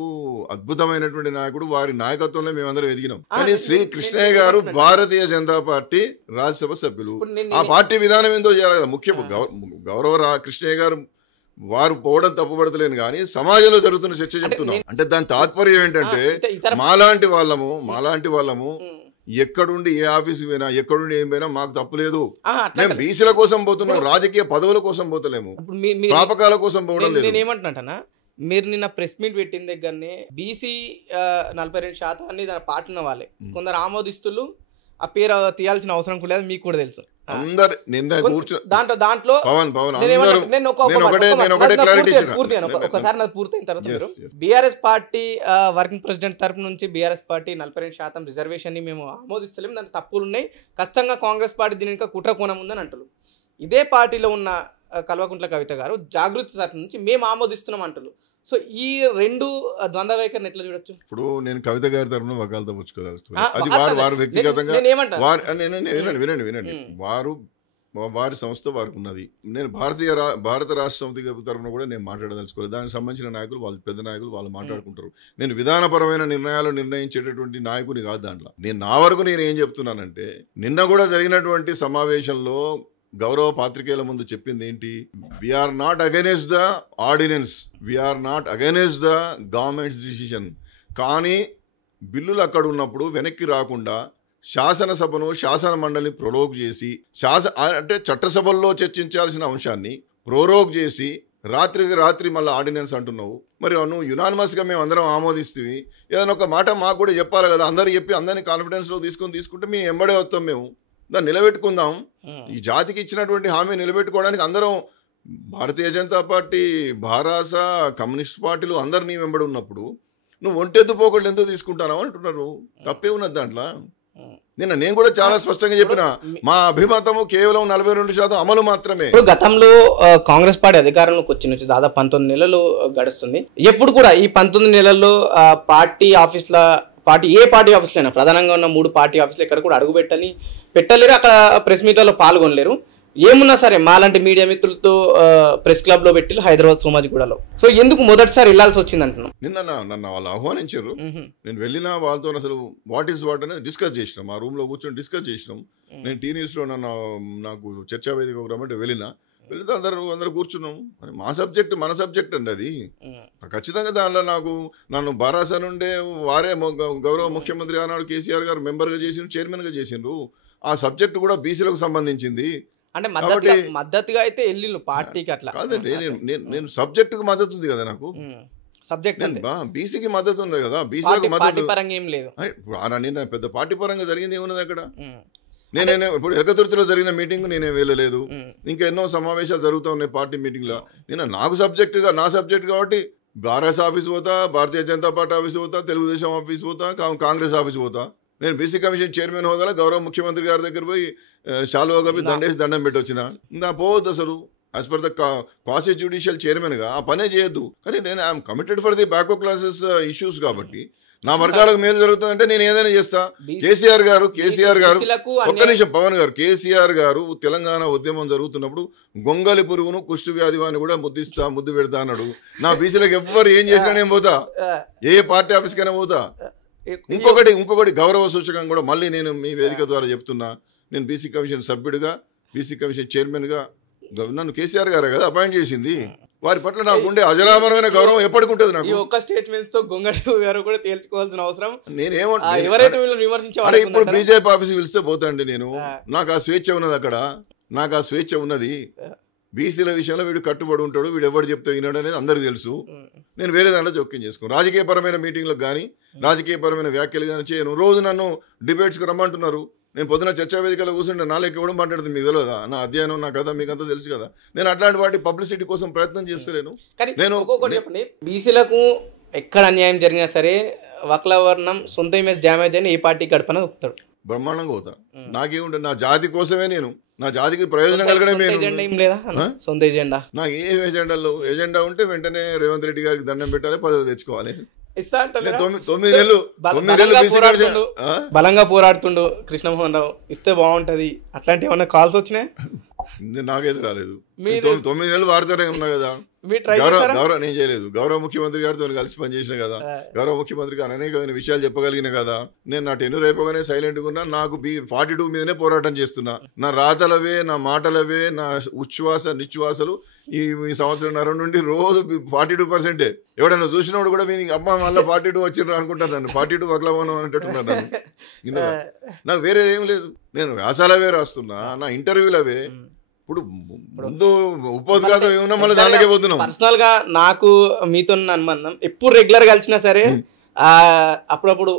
అద్భుతమైనటువంటి నాయకుడు. వారి నాయకత్వంలో మేమందరం ఎదిగినాం. కానీ శ్రీ కృష్ణయ్య గారు భారతీయ జనతా పార్టీ రాజ్యసభ సభ్యులు. ఆ పార్టీ విధానం ఏందో చేయాలి కదా. గౌరవ కృష్ణయ్య గారు వారు పోవడం తప్పుపడతలేను కానీ సమాజంలో జరుగుతున్న చర్చ చెప్తున్నాం. అంటే దాని తాత్పర్యం ఏంటంటే మాలాంటి వాళ్ళము ఎక్కడుండి ఏ ఆఫీస్కి పోయినా, ఎక్కడుండి ఏం పోయినా మాకు తప్పులేదు. మేము బీసీల కోసం పోతున్నాం, రాజకీయ పదవుల కోసం పోతలేము, ప్రాపకాల కోసం పోవడం లేదు. నేనేమంటున్నా, మీరు నిన్న ప్రెస్ మీట్ పెట్టిన దగ్గరనే బీసీ 42% దాని పాటున్న వాళ్ళే కొందరు ఆమోదిస్తులు. ఆ పేరు తీయాల్సిన అవసరం కూడా లేదు, మీకు కూడా తెలుసు. అందరు నిన్న దాంట్లో ఒకసారి నాది పూర్తయిన తర్వాత మీరు బీఆర్ఎస్ పార్టీ వర్కింగ్ ప్రెసిడెంట్ తరపు నుంచి బీఆర్ఎస్ పార్టీ 42% రిజర్వేషన్ ని మేము ఆమోదిస్తలేము, దాంట్లో తప్పులు ఉన్నాయి, ఖచ్చితంగా కాంగ్రెస్ పార్టీ దీని ఇంకా కుట్ర కోణం ఉందని అంటారు. ఇదే పార్టీలో ఉన్న కల్వకుంట్ల కవిత గారు జాగృతి తరపు నుంచి మేము ఆమోదిస్తున్నాం అంటారు. సో ఈ రెండు ద్వంద్వ వైఖరిని ఎట్లా చూడొచ్చు? ఇప్పుడు నేను కవిత గారి తరఫున వకాలతో పుచ్చుకోదలుచుకున్నాను. అది వారు వ్యక్తిగతంగా వినండి. వారి సంస్థ వారికి ఉన్నది. నేను భారత రాష్ట్ర సమితి తరఫున కూడా నేను మాట్లాడదలుచుకోలేదు. దానికి సంబంధించిన నాయకులు వాళ్ళు పెద్ద నాయకులు వాళ్ళు మాట్లాడుకుంటారు. నేను విధానపరమైన నిర్ణయాలు నిర్ణయించేటటువంటి నాయకుని కాదు. దాంట్లో నా వరకు నేను ఏం చెప్తున్నానంటే, నిన్న కూడా జరిగినటువంటి సమావేశంలో గౌరవ పాత్రికేయుల ముందు చెప్పింది ఏంటి? We are not against the ordinance, we are not against the government's decision. కానీ బిల్లులు అక్కడ ఉన్నప్పుడు వెనక్కి రాకుండా శాసనసభను, శాసన మండలిని ప్రొరోగ్ చేసి, అంటే చట్టసభల్లో చర్చించాల్సిన అంశాన్ని ప్రొరోగ్ చేసి రాత్రికి రాత్రి మళ్ళీ ఆర్డినెన్స్ అంటున్నావు. మరి నువ్వు యునానిమస్గా మేము అందరం ఆమోదిస్తేవి, ఏదైనా ఒక మాట మాకు కూడా చెప్పాలి కదా. అందరూ చెప్పి అందరినీ కాన్ఫిడెన్స్లో తీసుకుంటే మేము ఎంబడే వస్తాం. మేము దాన్ని నిలబెట్టుకుందాం. ఈ జాతికి ఇచ్చినటువంటి హామీ నిలబెట్టుకోవడానికి అందరం భారతీయ జనతా పార్టీ, భారాస, కమ్యూనిస్ట్ పార్టీలు అందరినీ వెంబడి ఉన్నప్పుడు నువ్వు ఒంటెద్దు పోకళ్ళు ఎందుకు తీసుకుంటావు అంటున్నారు. తప్పే ఉన్నది దాంట్లో. నేను కూడా చాలా స్పష్టంగా చెప్పిన, మా అభిమతము కేవలం 42% అమలు మాత్రమే. గతంలో కాంగ్రెస్ పార్టీ అధికారంలోకి వచ్చి దాదాపు 19 నెలలు గడుస్తుంది. ఎప్పుడు కూడా ఈ 19 నెలల్లో పార్టీ ఏ పార్టీ ఆఫీస్లైనా ప్రధానంగా ఉన్న 3 పార్టీ ఆఫీసులు ఎక్కడ కూడా అడుగు పెట్టలేరు, అక్కడ ప్రెస్ మీట్లలో పాల్గొనలేరు. ఏమున్నా సరే మాలాంటి మీడియా మిత్రులతో ప్రెస్ క్లబ్ లో పెట్టి హైదరాబాద్ సోమాజిగూడలో. సో ఎందుకు మొదటిసారి వెళ్ళాల్సి వచ్చింది అంటున్నాను. నన్ను వాళ్ళు ఆహ్వానించారు. నేను వెళ్ళిన వాళ్ళతో అసలు వాట్ అనేది డిస్కస్ చేసినాం. మా రూమ్ లో కూర్చొని డిస్కస్ చేసినాం. నేను టీ న్యూస్ లో నాకు చర్చా వేదిక రమ్మంటే వెళితే అందరూ కూర్చున్నాం. మన సబ్జెక్ట్ అండి అది. ఖచ్చితంగా దానిలో నన్ను బారాస నుండే వారే గౌరవ ముఖ్యమంత్రి ఆనాడు కేసీఆర్ గారు మెంబర్గా చేసిండ్రు, చైర్మన్గా చేసిండ్రు. ఆ సబ్జెక్ట్ కూడా బీసీలకు సంబంధించింది. అంటే మద్దతుగా అయితే వెళ్ళిండు పార్టీకి. అట్లా కాదండి, నేను సబ్జెక్టుకు మద్దతు ఉంది కదా. నాకు సబ్జెక్ట్ బీసీకి మద్దతు ఉంది కదా. బీసీలకు మద్దతు పరంగా ఏం లేదు. నేను పెద్ద పార్టీ పరంగా జరిగింది ఏమున్నది అక్కడ? నేనే ఇప్పుడు ఎరకతుర్తిలో జరిగిన మీటింగ్ నేనే వెళ్ళలేదు. ఇంకా ఎన్నో సమావేశాలు జరుగుతూ ఉన్నాయి పార్టీ మీటింగ్లో. నేను నా సబ్జెక్ట్ కాబట్టి భారత ఆఫీస్ పోతా, భారతీయ జనతా పార్టీ ఆఫీస్ పోతా, తెలుగుదేశం ఆఫీస్ పోతా, కాంగ్రెస్ ఆఫీస్ పోతా. నేను బీసీ కమిషన్ చైర్మన్ హోదాలో గౌరవ ముఖ్యమంత్రి గారి దగ్గర పోయి శాలువా కప్పి దండం పెట్టి వచ్చిన. నా పోవద్దు అసలు. As per the quasi judicial చైర్మన్గా ఆ పనే చేయొద్దు. కానీ నేను I'm committed for the backward classes issues కాబట్టి నా వర్గాలకు మేలు జరుగుతుందంటే నేను ఏదైనా చేస్తా. కేసీఆర్ గారు ఒక్క నిమిషం, పవన్ గారు, కేసీఆర్ గారు తెలంగాణ ఉద్యమం జరుగుతున్నప్పుడు గొంగలి పురుగును కుష్టు వ్యాధి అని కూడా ముద్దు పెడతా అన్నాడు. నా బీసీలకు ఎవ్వరు ఏం చేసినా నేను పోతా, ఏ పార్టీ ఆఫీస్కైనా పోతా. ఇంకొకటి గౌరవ సూచకంగా కూడా మళ్ళీ నేను మీ వేదిక ద్వారా చెప్తున్నా, నేను బీసీ కమిషన్ సభ్యుడిగా, బీసీ కమిషన్ చైర్మన్గా నన్ను కేసీఆర్ గారే కదా అపాయింట్ చేసింది. వారి పట్ల నాకు ఉండే అజరామరమైన గౌరవం ఎప్పటికుంటుంది. నాకు ఒక్క స్టేట్మెంట్స్ తో గొంగడి గారు కూడా తేల్చుకోవాల్సిన అవసరం నేనేమంటే ఇప్పుడు బీజేపీ ఆఫీస్కి పిలిస్తే పోతా అండి. నాకు ఆ స్వేచ్ఛ ఉన్నది అక్కడ, నాకు ఆ స్వేచ్ఛ ఉన్నది. బీసీల విషయంలో వీడు కట్టుబడి ఉంటాడు, వీడు ఎవరు చెప్తే వినాడు అనేది అందరికీ తెలుసు. నేను వేరే దాంట్లో జోక్యం చేసుకోను. రాజకీయపరమైన మీటింగ్లకు కానీ రాజకీయపరమైన వ్యాఖ్యలు కానీ చేయను. రోజు నన్ను డిబేట్స్కి రమ్మంటున్నారు. నేను పొద్దున చర్చా వేదికలో కూర్చుంటే నాలుగు ఇవ్వడం మాట్లాడుతుంది. మీకు తెలియదా? నా అధ్యయనం, నా కథ మీకు అంతా తెలుసు కదా. నేను అట్లాంటి వాటి పబ్లిసిటీ కోసం ప్రయత్నం చేస్తలేను. నేను చెప్పండి, బీసీలకు ఎక్కడ అన్యాయం జరిగినా సరే వక్లవర్ణం సొంత ఇమేజ్ డ్యామేజ్ అని ఏ పార్టీ గడపన ఒప్పుతాడు. బ్రహ్మాండంగా పోతా. నాకేముంటుంది, నా జాతి కోసమే, నేను నా జాతికి ప్రయోజనం కలగడమే. ఎజెండా ఏం లేదా సొంత ఎజెండా? నాకు ఏ ఎజెండాలో ఎజెండా ఉంటే వెంటనే రేవంత్ రెడ్డి గారికి దండం పెట్టాలి, పదవి తెచ్చుకోవాలి. తొమ్మిది నెలలు బలంగా పోరాడుతుండు కృష్ణమోహన్ రావు, ఇస్తే బాగుంటది అట్లాంటి ఏమన్నా కాల్స్ వచ్చినాయి? నాకైతే రాలేదు. 9 నెలలు వాడుతూనే ఉన్నా కదా. నేను చేయలేదు. గౌరవ ముఖ్యమంత్రి గారితో కలిసి పనిచేసిన కదా, గౌరవ ముఖ్యమంత్రికి అనేకమైన విషయాలు చెప్పగలిగిన కదా. నేను నా టెన్యూర్ అయిపోగానే సైలెంట్గా ఉన్నా. నాకు 42 మీదనే పోరాటం చేస్తున్నా. నా రాతలవే, నా మాటలవే, నా ఉచ్ఛ్వాస నిశ్వాసలు ఈ సంవత్సరంన్నర నుండి రోజు 42%. ఎవడన్నా చూసినప్పుడు కూడా వీనికి అమ్మ మళ్ళీ 42 వచ్చిండ్రు అనుకుంటాను. నన్ను 42 వక్లవనం అనేటట్టున్నాను. నాకు వేరే ఏం లేదు. నేను వ్యాసాలవే రాస్తున్నా, నా ఇంటర్వ్యూలవే. ఇప్పుడు ముందు ఉపోద్ఘాతం ఏమన్నా మళ్ళీ దానికే పోతున్నాం. పర్సనల్ గా నాకు మీతో అనుబంధం ఎప్పుడు రెగ్యులర్ కలిసినా సరే, అప్పుడప్పుడు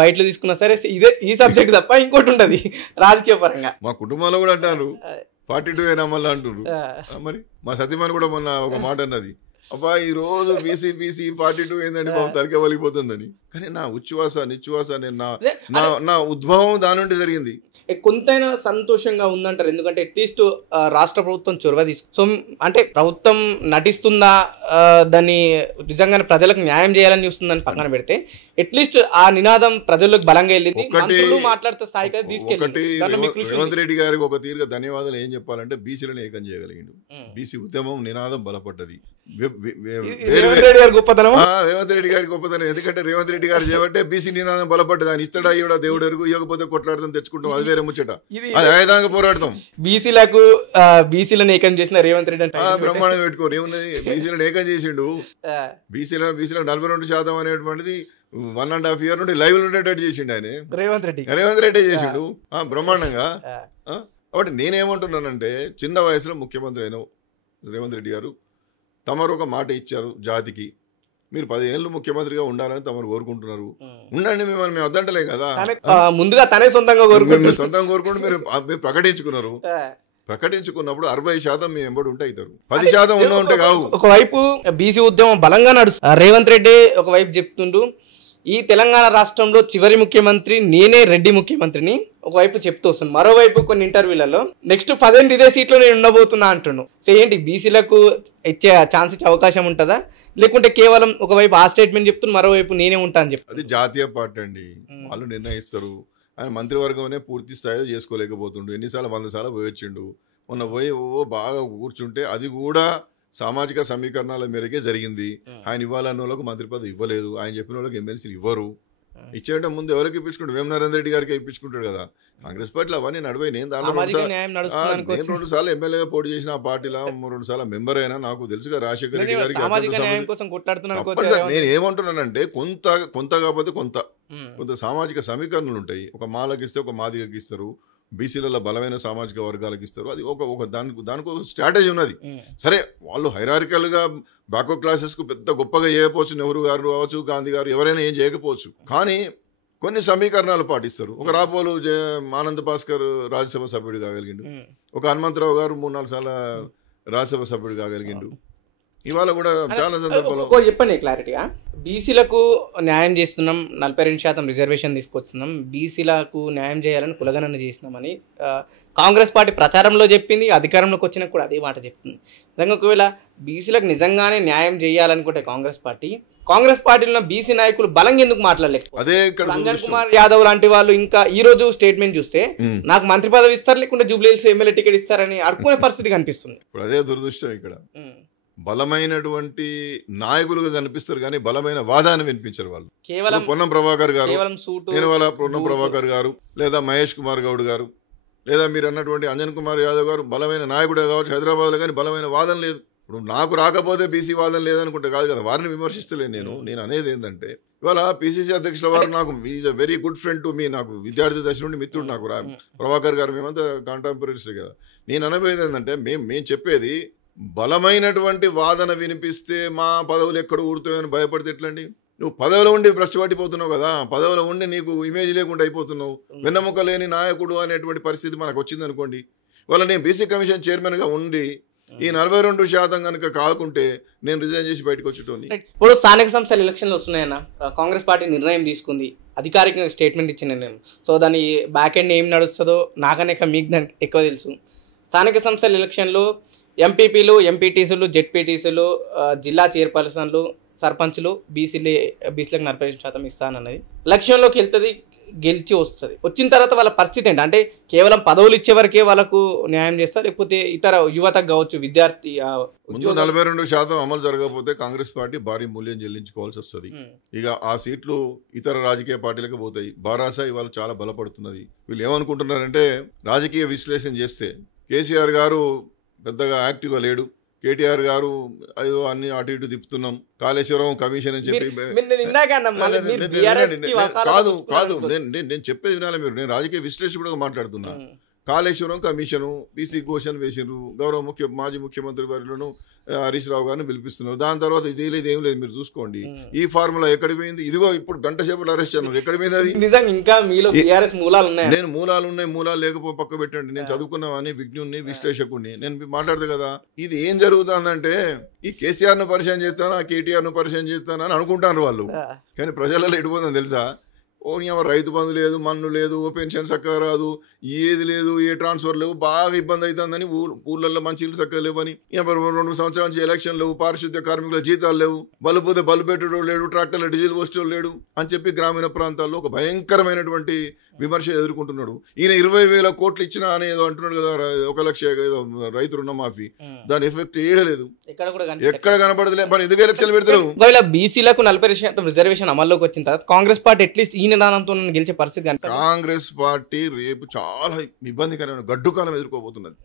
బయటలో తీసుకున్నా సరే ఇదే ఈ సబ్జెక్ట్ తప్ప ఇంకోటి ఉండదు రాజకీయ పరంగా. మా కుటుంబంలో కూడా అంటారు 42 అయినా మళ్ళీ అంటున్నారు. మరి మా సతీమణి కూడా మొన్న ఒక మాట అన్నది, అబ్బా ఈ రోజు బీసీ 42 ఏందండి బాబు, తలకే వలిగిపోతుందని. కానీ నా ఉచ్ఛ్వాస నిశ్వాస, నేను నా ఉద్భవం దాని నుండి జరిగింది. కొంతైనా సంతోషంగా ఉందంటారు. ఎందుకంటే అట్లీస్ట్ రాష్ట్ర ప్రభుత్వం చొరవ సో అంటే ప్రభుత్వం నటిస్తుందా, దాన్ని నిజంగానే ప్రజలకు న్యాయం చేయాలని చూస్తుందని పక్కన పెడితే అట్లీస్ట్ ఆ నినాదం ప్రజలకు బలంగా వెళ్ళింది. మాట్లాడితే స్థాయికి తీసుకెళ్ళి రేవంత్ రెడ్డి గారికి ఒక తీరుగా ధన్యవాదాలు ఏం చెప్పాలంటే, బీసీలను ఏకం చేయగలిగిండు. బీసీ ఉద్యమం నినాదం బలపడ్డది. రేవంత్ రెడ్డి గారి గొప్పతనం. ఎందుకంటే రేవంత్ రెడ్డి గారు చేయబట్టే బీసీ నినాదం బలపడ్డది. ఆయన ఇస్తాడా ఇవ్వడా దేవుడు ఎరుగు, ఇవ్వకపోతే కొట్లాడతాం తెచ్చుకుంటాం, అది వేరే ముచ్చట. అది ఆయుధంగా పోరాడతాం. బీసీలను ఏకం చేసిన రేవంత్ రెడ్డి అంటే బ్రహ్మాండం పెట్టుకోరు. ఏమున్నది, బీసీలను ఏకం చేసిండు. బీసీలో 42% అనేటువంటిది 1.5 year నుండి లైవ్ ఉండేటట్టు చేసిండు ఆయన. రేవంత్ రెడ్డి చేసిండు బ్రహ్మాండంగా. కాబట్టి నేనేమంటున్నానంటే, చిన్న వయసులో ముఖ్యమంత్రి అయిన రేవంత్ రెడ్డి గారు తమరు ఒక మాట ఇచ్చారు జాతికి. మీరు 10 ఏళ్ళు ముఖ్యమంత్రిగా ఉండాలని తమరు కోరుకుంటున్నారు. ఉండండి, మిమ్మల్ని మేము వద్దంటలే కదా. ముందుగా తనే సొంతంగా కోరుకుంటూ మీరు ప్రకటించుకున్నారు. ప్రకటించుకున్నప్పుడు 60% మీ ఎంబడి ఉంటే అవుతారు, 10% ఉంటే కావు. ఒకవైపు బీసీ ఉద్యమం బలంగా నడుస్తుంది. రేవంత్ రెడ్డి ఒకవైపు చెప్తుంటూ ఈ తెలంగాణ రాష్ట్రంలో చివరి ముఖ్యమంత్రి నేనే, రెడ్డి ముఖ్యమంత్రిని ఒకవైపు చెప్తూ వస్తుంది. మరోవైపు కొన్ని ఇంటర్వ్యూలలో నెక్స్ట్ 10 ఇదే సీట్లో నేను ఉండబోతున్నా అంటున్నాను. సో ఏంటి, బీసీలకు ఇచ్చే ఛాన్స్ ఇచ్చే అవకాశం ఉంటుందా, లేకుంటే కేవలం ఒకవైపు ఆ స్టేట్మెంట్ చెప్తున్నా, మరోవైపు నేనే ఉంటా అని చెప్తాను? అది జాతీయ పార్టీ అండి, వాళ్ళు నిర్ణయిస్తారు. ఆయన మంత్రివర్గంనే పూర్తి స్థాయిలో చేసుకోలేకపోతుండు. ఎన్నిసార్లు 100 సార్లు పోయొచ్చిండు. మొన్న పోయి బాగా కూర్చుంటే అది కూడా సామాజిక సమీకరణాల మేరకే జరిగింది. ఆయన ఇవ్వాలన్న వాళ్ళకు మంత్రి పదవి ఇవ్వలేదు, ఆయన చెప్పిన వాళ్ళకి ఎమ్మెల్సీలు ఇవ్వరు. ఇచ్చేట ముందు ఎవరికి ఇప్పించుకుంటాడు, వేమ నరేంద్ర రెడ్డి గారికి ఇప్పించుకుంటాడు కదా. కాంగ్రెస్ పార్టీలో అవన్నీ నడిపోయి నేను దాంట్లో 2 సార్లు ఎమ్మెల్యేగా పోటీ చేసిన ఆ పార్టీలో 2 సార్లు మెంబర్ అయినా. నాకు తెలుసుగా రాజశేఖర రెడ్డి గారికి నేను ఏమంటున్నానంటే, కొంత కాకపోతే కొంత సామాజిక సమీకరణలు ఉంటాయి. ఒక మాలకు ఇస్తే ఒక మాదిగకి ఇస్తారు, బీసీలలో బలమైన సామాజిక వర్గాలకు ఇస్తారు. అది ఒక దానికి స్ట్రాటజీ ఉన్నది. సరే, వాళ్ళు హైరారికల్గా బ్యాక్వర్డ్ క్లాసెస్కు పెద్ద గొప్పగా చేయకపోవచ్చు, నెహ్రూ గారు కావచ్చు, గాంధీ గారు ఎవరైనా ఏం చేయకపోవచ్చు. కానీ కొన్ని సమీకరణాలు పాటిస్తారు. ఒక రాపోలు ఆనంద్ భాస్కర్ రాజ్యసభ సభ్యుడు కాగలిగిండు, ఒక హనుమంతరావు గారు 3-4 సార్లు రాజ్యసభ సభ్యుడు కాగలిగిండు. ఇవాళ కూడా చాలా సందర్భాలు చెప్పండి క్లారిటీగా. బీసీలకు న్యాయం చేస్తున్నాం, 42% రిజర్వేషన్ తీసుకొస్తున్నాం, బీసీలకు న్యాయం చేయాలని కులగణన చేసినామని కాంగ్రెస్ పార్టీ ప్రచారంలో చెప్పింది. అధికారంలోకి వచ్చినా కూడా అదే మాట చెప్తుంది. నిజంగా ఒకవేళ బీసీలకు నిజంగానే న్యాయం చేయాలనుకుంటే కాంగ్రెస్ పార్టీలో బీసీ నాయకులు బలంగా ఎందుకు మాట్లాడలేకపోతే, అంజన్ కుమార్ యాదవ్ లాంటి వాళ్ళు ఇంకా ఈ రోజు స్టేట్మెంట్ చూస్తే నాకు మంత్రి పదవి ఇస్తారు, లేకుంటే జూబ్లీహిల్స్ ఎమ్మెల్యే టికెట్ ఇస్తారని అడుక్కునే పరిస్థితి కనిపిస్తుంది. ఇప్పుడు అదే దురదృష్టం. ఇక్కడ బలమైనటువంటి నాయకులుగా కనిపిస్తారు కానీ బలమైన వాదాన్ని వినిపించారు వాళ్ళు. కేవలం పొన్నం ప్రభాకర్ గారు, పొన్నం ప్రభాకర్ గారు, లేదా మహేష్ కుమార్ గౌడ్ గారు, లేదా మీరు అన్నటువంటి అంజన్ కుమార్ యాదవ్ గారు బలమైన నాయకుడే కావచ్చు హైదరాబాద్లో, కానీ బలమైన వాదన లేదు. ఇప్పుడు నాకు రాకపోతే బీసీ వాదన లేదనుకుంటే కాదు కదా, వారిని విమర్శిస్తలేను. నేను అనేది ఏంటంటే, ఇవాళ పిసిసి అధ్యక్షుల వారు నాకు is a very good friend to me, నాకు విద్యార్థి దశ నుండి మిత్రుడు నాకు ప్రభాకర్ గారు, మేమంతా కాంటెంపరీస్ కదా. నేను అనబోయేది ఏంటంటే, మేము చెప్పేది బలమైనటువంటి వాదన వినిపిస్తే మా పదవులు ఎక్కడ ఊరుతాయని భయపడితే ఎట్లండి? నువ్వు పదవిలో ఉండి భ్రష్టుపట్టిపోతున్నావు కదా, పదవిలో ఉండి నీకు ఇమేజ్ లేకుండా అయిపోతున్నావు. వెన్నెముక లేని నాయకుడు అనేటువంటి పరిస్థితి మనకు వచ్చింది అనుకోండి. ఇవాళ నేను బీసీ కమిషన్ చైర్మన్గా ఉండి ఈ 42% కనుక కాకుంటే నేను రిజైన్ చేసి బయటకు వచ్చేటోని. ఇప్పుడు స్థానిక సంస్థల ఎలక్షన్లు వస్తున్నాయన్న, కాంగ్రెస్ పార్టీ నిర్ణయం తీసుకుంది, అధికారికంగా స్టేట్మెంట్ ఇచ్చిన నేను. సో దాని బ్యాక్ ఎండ్ ఏం నడుస్తుందో నాకనే మీకు దానికి ఎక్కువ తెలుసు. స్థానిక సంస్థల ఎలక్షన్లో ఎంపీపీలు, ఎంపీటీసీలు, జెడ్పీటీసీలు, జిల్లా చైర్పర్సన్లు, సర్పంచ్లు బీసీలకు 40% ఇస్తానన్నది. ఎలక్షన్లోకి వెళ్తుంది, గెలిచి వస్తుంది. వచ్చిన తర్వాత వాళ్ళ పరిస్థితి ఏంటి అంటే కేవలం పదవులు ఇచ్చే వరకే వాళ్ళకు న్యాయం చేస్తారు, లేకపోతే ఇతర యువతకు కావచ్చు, విద్యార్థి ముందు 42% అమలు జరగకపోతే కాంగ్రెస్ పార్టీ భారీ మూల్యం చెల్లించుకోవాల్సి వస్తుంది. ఇక ఆ సీట్లు ఇతర రాజకీయ పార్టీలకు పోతాయి. బారాసా ఇవాళ చాలా బలపడుతున్నది. వీళ్ళు ఏమనుకుంటున్నారంటే రాజకీయ విశ్లేషణ చేస్తే కేసీఆర్ గారు పెద్దగా యాక్టివ్గా లేడు, కేటీఆర్ గారు ఏదో అన్ని అటు ఇటు తిప్పుతున్నాం, కాళేశ్వరం కమిషన్ అని చెప్పి కాదు కాదు నేను చెప్పేది వినాలి మీరు. నేను రాజకీయ విశ్లేషకుడుగా మాట్లాడుతున్నా. కాళేశ్వరం కమిషను బీసీ ఘోషణ వేసిండ్రు, గౌరవ మాజీ ముఖ్యమంత్రి వారిలోను హరీష్ రావు గారిని పిలిపిస్తున్నారు. దాని తర్వాత ఇది లేదు ఏం లేదు, మీరు చూసుకోండి. ఈ ఫార్ములా ఎక్కడి పోయింది? ఇదిగో ఇప్పుడు గంట సేపట్లో అరెస్ట్ అన్నారు. ఎక్కడి పోయింది అది? ఇంకా నేను మూలాలు ఉన్నాయి, మూలాలు లేకపోతే పక్క పెట్టండి. నేను చదువుకున్నామని విజ్ఞుని విశ్లేషకుడిని నేను మాట్లాడదు కదా. ఇది ఏం జరుగుతుందంటే ఈ కేసీఆర్ ను పరిచయం చేస్తానా, కేటీఆర్ ను పరిచయం చేస్తానా అని అనుకుంటారు వాళ్ళు. కానీ ప్రజలలో ఎడిపోతుందని తెలుసా? ఓ రైతు బంధు లేదు, మన్ను లేదు, ఓ పెన్షన్ చక్కగా రాదు, ఏది లేదు, ఏ ట్రాన్స్ఫర్ లేవు, బాగా ఇబ్బంది అవుతుందని ఊళ్ళల్లో మంచి ఇల్లు చక్కగా లేవని, 2 సంవత్సరాల నుంచి ఎలక్షన్ లేవు, పారిశుద్ధ్య కార్మికుల జీతాలు లేవు, బల్బు పోతే బల్బు పెట్టడం లేడు, ట్రాక్టర్ల డీజిల్ పోస్టోడు లేడు అని చెప్పి గ్రామీణ ప్రాంతాల్లో ఒక భయంకరమైనటువంటి విమర్శ ఎదుర్కొంటున్నాడు. ఈయన 20,000 కోట్లు ఇచ్చినా అని ఏదో అంటున్నాడు కదా, 1 లక్ష ఏదో రైతు రుణమాఫీ, దాని ఎఫెక్ట్ ఏడలేదు, ఎక్కడ కనపడలేదు. మరి ఎందుకు ఎలక్షన్ పెడతారు? బీసీలకు 40% రిజర్వేషన్ అమల్లోకి వచ్చిన తర్వాత కాంగ్రెస్ పార్టీ అట్లీస్ట్ ఈ నిదానంతో గెలిచే పరిస్థితి. కాంగ్రెస్ పార్టీ రేపు చాలా ఇబ్బందికరమైన గడ్డుకాలం ఎదుర్కోబోతున్నది.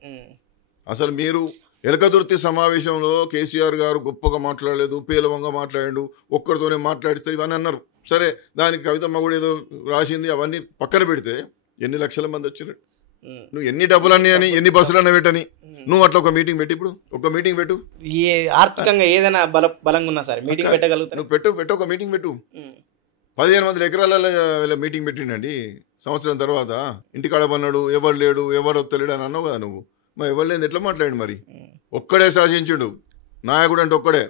అసలు మీరు ఎలకదుర్తి సమావేశంలో కేసీఆర్ గారు గొప్పగా మాట్లాడలేదు, పేలవంగా మాట్లాడాడు, ఒక్కరితోనే మాట్లాడిస్తారు ఇవన్నీ అన్నారు. సరే, దానికి కవితమ్మ కూడా ఏదో రాసింది, అవన్నీ పక్కన పెడితే ఎన్ని లక్షల మంది వచ్చినట్టు, నువ్వు ఎన్ని డబ్బులన్నీ అని, ఎన్ని బస్సులన్నా పెట్టని, నువ్వు అట్లా ఒక మీటింగ్ పెట్టి, ఇప్పుడు ఒక మీటింగ్ పెట్టు, ఆర్థికంగా ఏదైనా బలంగా ఉన్నా సరే మీటింగ్ పెట్టగలుగుతావు. నువ్వు పెట్టు ఒక మీటింగ్ పెట్టు. 15,000 ఎకరాలలో మీటింగ్ పెట్టిండండి సంవత్సరం తర్వాత. ఇంటికాడ పన్నాడు, ఎవరు లేడు, ఎవరు వస్తలేడు అని అన్నావు కదా నువ్వు. మరి ఎవరు లేదు ఎట్లా మాట్లాడు? మరి ఒక్కడే శాసించుడు నాయకుడు అంటే ఒక్కడే,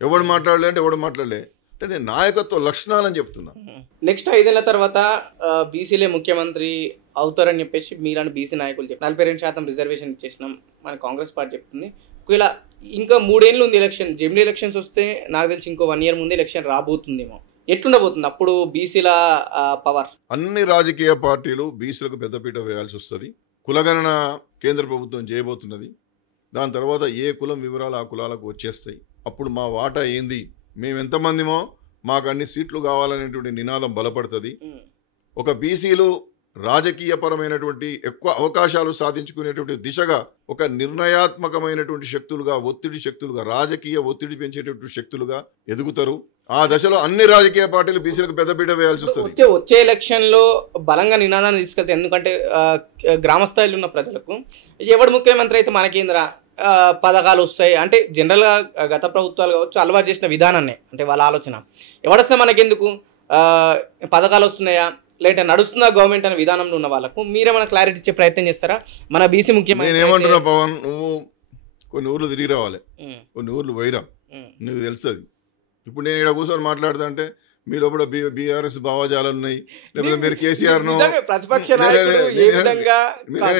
ఎవడు మాట్లాడలే అంటే ఎవడు మాట్లాడలే అంటే నేను నాయకత్వ లక్షణాలని చెప్తున్నా. నెక్స్ట్ 5 ఏళ్ల తర్వాత బీసీలే ముఖ్యమంత్రి అవుతారని చెప్పేసి మీలాంటి బీసీ నాయకులు చెప్పి 42% రిజర్వేషన్ ఇచ్చేసినాం మన కాంగ్రెస్ పార్టీ చెప్తుంది. ఒకవేళ ఇంకా 3 ఏళ్ళు ఉంది ఎలక్షన్, జమిలీ ఎలక్షన్స్ వస్తే నాకు తెలిసి ఇంకో 1 ఇయర్ ముందే ఎలక్షన్ రాబోతుందేమో. ఎట్లుండబోతుంది అప్పుడు బీసీల పవర్? అన్ని రాజకీయ పార్టీలు బీసీలకు పెద్దపీట వేయాల్సి వస్తుంది. కులగణన కేంద్ర ప్రభుత్వం చేయబోతున్నది. దాని తర్వాత ఏ కులం వివరాలు ఆ కులాలకు వచ్చేస్తాయి. అప్పుడు మా వాటా ఏంది, మేము ఎంతమందిమో మాకు అన్ని సీట్లు కావాలనేటువంటి నినాదం బలపడుతుంది. ఒక బీసీలు రాజకీయపరమైనటువంటి ఎక్కువ అవకాశాలు సాధించుకునేటువంటి దిశగా ఒక నిర్ణయాత్మకమైనటువంటి శక్తులుగా, ఒత్తిడి శక్తులుగా, రాజకీయ ఒత్తిడి పెంచేటటువంటి శక్తులుగా ఎదుగుతారు. ఆ దశలో అన్ని రాజకీయ పార్టీలు బీసీలకు పెద్దపీట వేయాల్సి వస్తుంది. వచ్చే ఎలక్షన్ లో బలంగా నినాదాన్ని తీసుకెళ్తే, ఎందుకంటే గ్రామ స్థాయిలో ఉన్న ప్రజలకు ఎవడు ముఖ్యమంత్రి అయితే మనకేంద్రా పథకాలు వస్తాయి అంటే జనరల్గా గత ప్రభుత్వాలు కావచ్చు అలవాటు చేసిన విధానాన్ని, అంటే వాళ్ళ ఆలోచన ఎవడొస్తే మనకెందుకు పథకాలు వస్తున్నాయా లేదంటే నడుస్తుందా గవర్నమెంట్ అనే విధానంలో ఉన్న వాళ్ళకు మీరేమైనా క్లారిటీ ఇచ్చే ప్రయత్నం చేస్తారా? మన బీసీ ముఖ్యమంత్రి ఏమంటున్నా పవన్, నువ్వు కొన్ని ఊర్లు తిరిగి రావాలి, కొన్ని ఊర్లు వైరా, నీకు తెలుస్తుంది. ఇప్పుడు నేను ఇక్కడ కూర్చొని మాట్లాడుతా అంటే మీరు కూడా బీఆర్ఎస్ భావజాలు ఉన్నాయి, లేకపోతే మీరు కేసీఆర్ ను ప్రతిపక్ష నాయకుడు ఏ విధంగా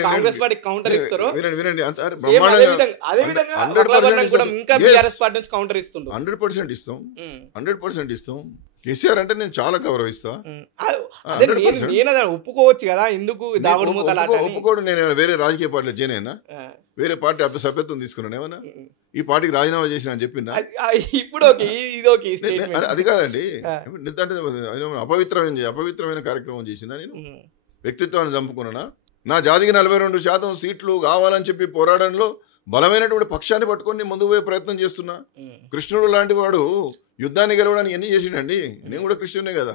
కాంగ్రెస్ పార్టీ కౌంటర్ ఇస్తారో వినండి, 100% ఇస్తాం, 100% ఇస్తాం. కేసీఆర్ అంటే నేను చాలా గౌరవిస్తా. ఒప్పుకోవచ్చు కదా, ఎందుకు ఒప్పుకోడు? నేను వేరే రాజకీయ పార్టీలో జాయిన్ అయినా, వేరే పార్టీ సభ్యత్వం తీసుకున్నాను, ఏమన్నా ఈ పార్టీకి రాజీనామా చేసిన అని చెప్పినా? ఇప్పుడు అది కాదండి, అంటే అపవిత్రమైన కార్యక్రమం చేసినా, నేను వ్యక్తిత్వాన్ని చంపుకున్నానా? నా జాతికి 42% సీట్లు కావాలని చెప్పి పోరాడంలో బలమైనటువంటి పక్షాన్ని పట్టుకొని ముందుకు పోయే ప్రయత్నం చేస్తున్నా. కృష్ణుడు లాంటి వాడు యుద్ధాన్ని గెలవడానికి ఎన్ని చేసిండండి, నేను కూడా కృష్ణుడే కదా.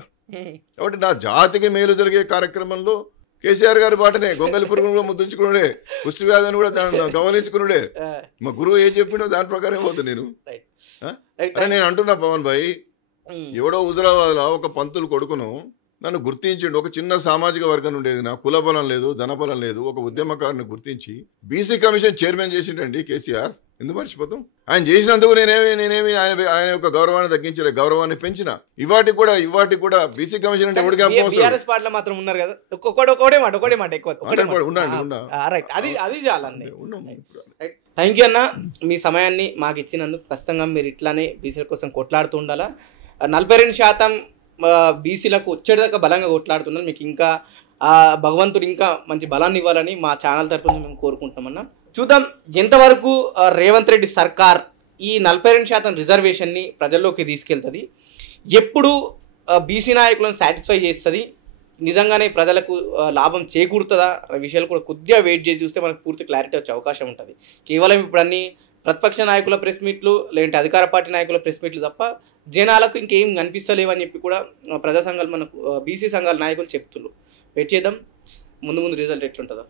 కాబట్టి నా జాతికి మేలు జరిగే కార్యక్రమంలో కేసీఆర్ గారి బాటనే, గొంగలి పురుగును ముద్దుంచుకున్నాడే, కుష్టి వ్యాధిని కూడా గమనించుకున్నాడే, మా గురువు ఏం చెప్పిండో దాని ప్రకారం పోతుంది. నేను అంటున్నా పవన్ భాయ్, ఎవడో హుజరాబాద్లో ఒక పంతులు కొడుకును నన్ను గుర్తించిండు. ఒక చిన్న సామాజిక వర్గం ఉండేది, నా కుల బలం లేదు, ధనబలం లేదు, ఒక ఉద్యమకారుని గుర్తించి బీసీ కమిషన్ చైర్మన్ చేసిండండి కేసీఆర్. ఎందుకు మర్చిపోతాం? ఆయన చేసినందుకు నేనేమి ఆయన యొక్క గౌరవాన్ని తగ్గించలే, గౌరవాన్ని పెంచిన. ఇవాటికి కూడా బీసీ కమిషన్ అంటే ఎవరికి బీఆర్ఎస్ పార్టీలో మాత్రం ఉన్నారు కదా, ఒకటే మాట ఎక్కువ. అది చాలా. థ్యాంక్ యూ అన్న, మీ సమయాన్ని మాకు ఇచ్చినందుకు. ఖచ్చితంగా మీరు ఇట్లానే బీసీల కోసం కొట్లాడుతూ ఉండాలా. 42% బీసీలకు వచ్చేదాకా బలంగా కొట్లాడుతున్నారు. మీకు ఇంకా భగవంతుడు ఇంకా మంచి బలాన్ని ఇవ్వాలని మా ఛానల్ తరఫున మేము కోరుకుంటామన్నా. చూద్దాం ఎంతవరకు రేవంత్ రెడ్డి సర్కార్ ఈ 42% రిజర్వేషన్ని ప్రజల్లోకి తీసుకెళ్తుంది, ఎప్పుడు బీసీ నాయకులను సాటిస్ఫై చేస్తుంది, నిజంగానే ప్రజలకు లాభం చేకూరుతుందా అనే విషయాలు కూడా కొద్దిగా వెయిట్ చేసి చూస్తే మనకు పూర్తి క్లారిటీ వచ్చే అవకాశం ఉంటుంది. కేవలం ఇప్పుడు అన్ని ప్రతిపక్ష నాయకుల ప్రెస్ మీట్లు, లేదంటే అధికార పార్టీ నాయకుల ప్రెస్ మీట్లు తప్ప జనాలకు ఇంకేం కనిపిస్తలేవని చెప్పి కూడా ప్రజా సంఘాలు, మనకు బీసీ సంఘాల నాయకులు చెప్తున్నారు. వెయిట్ చేద్దాం ముందు రిజల్ట్ ఎట్లుంటుందో.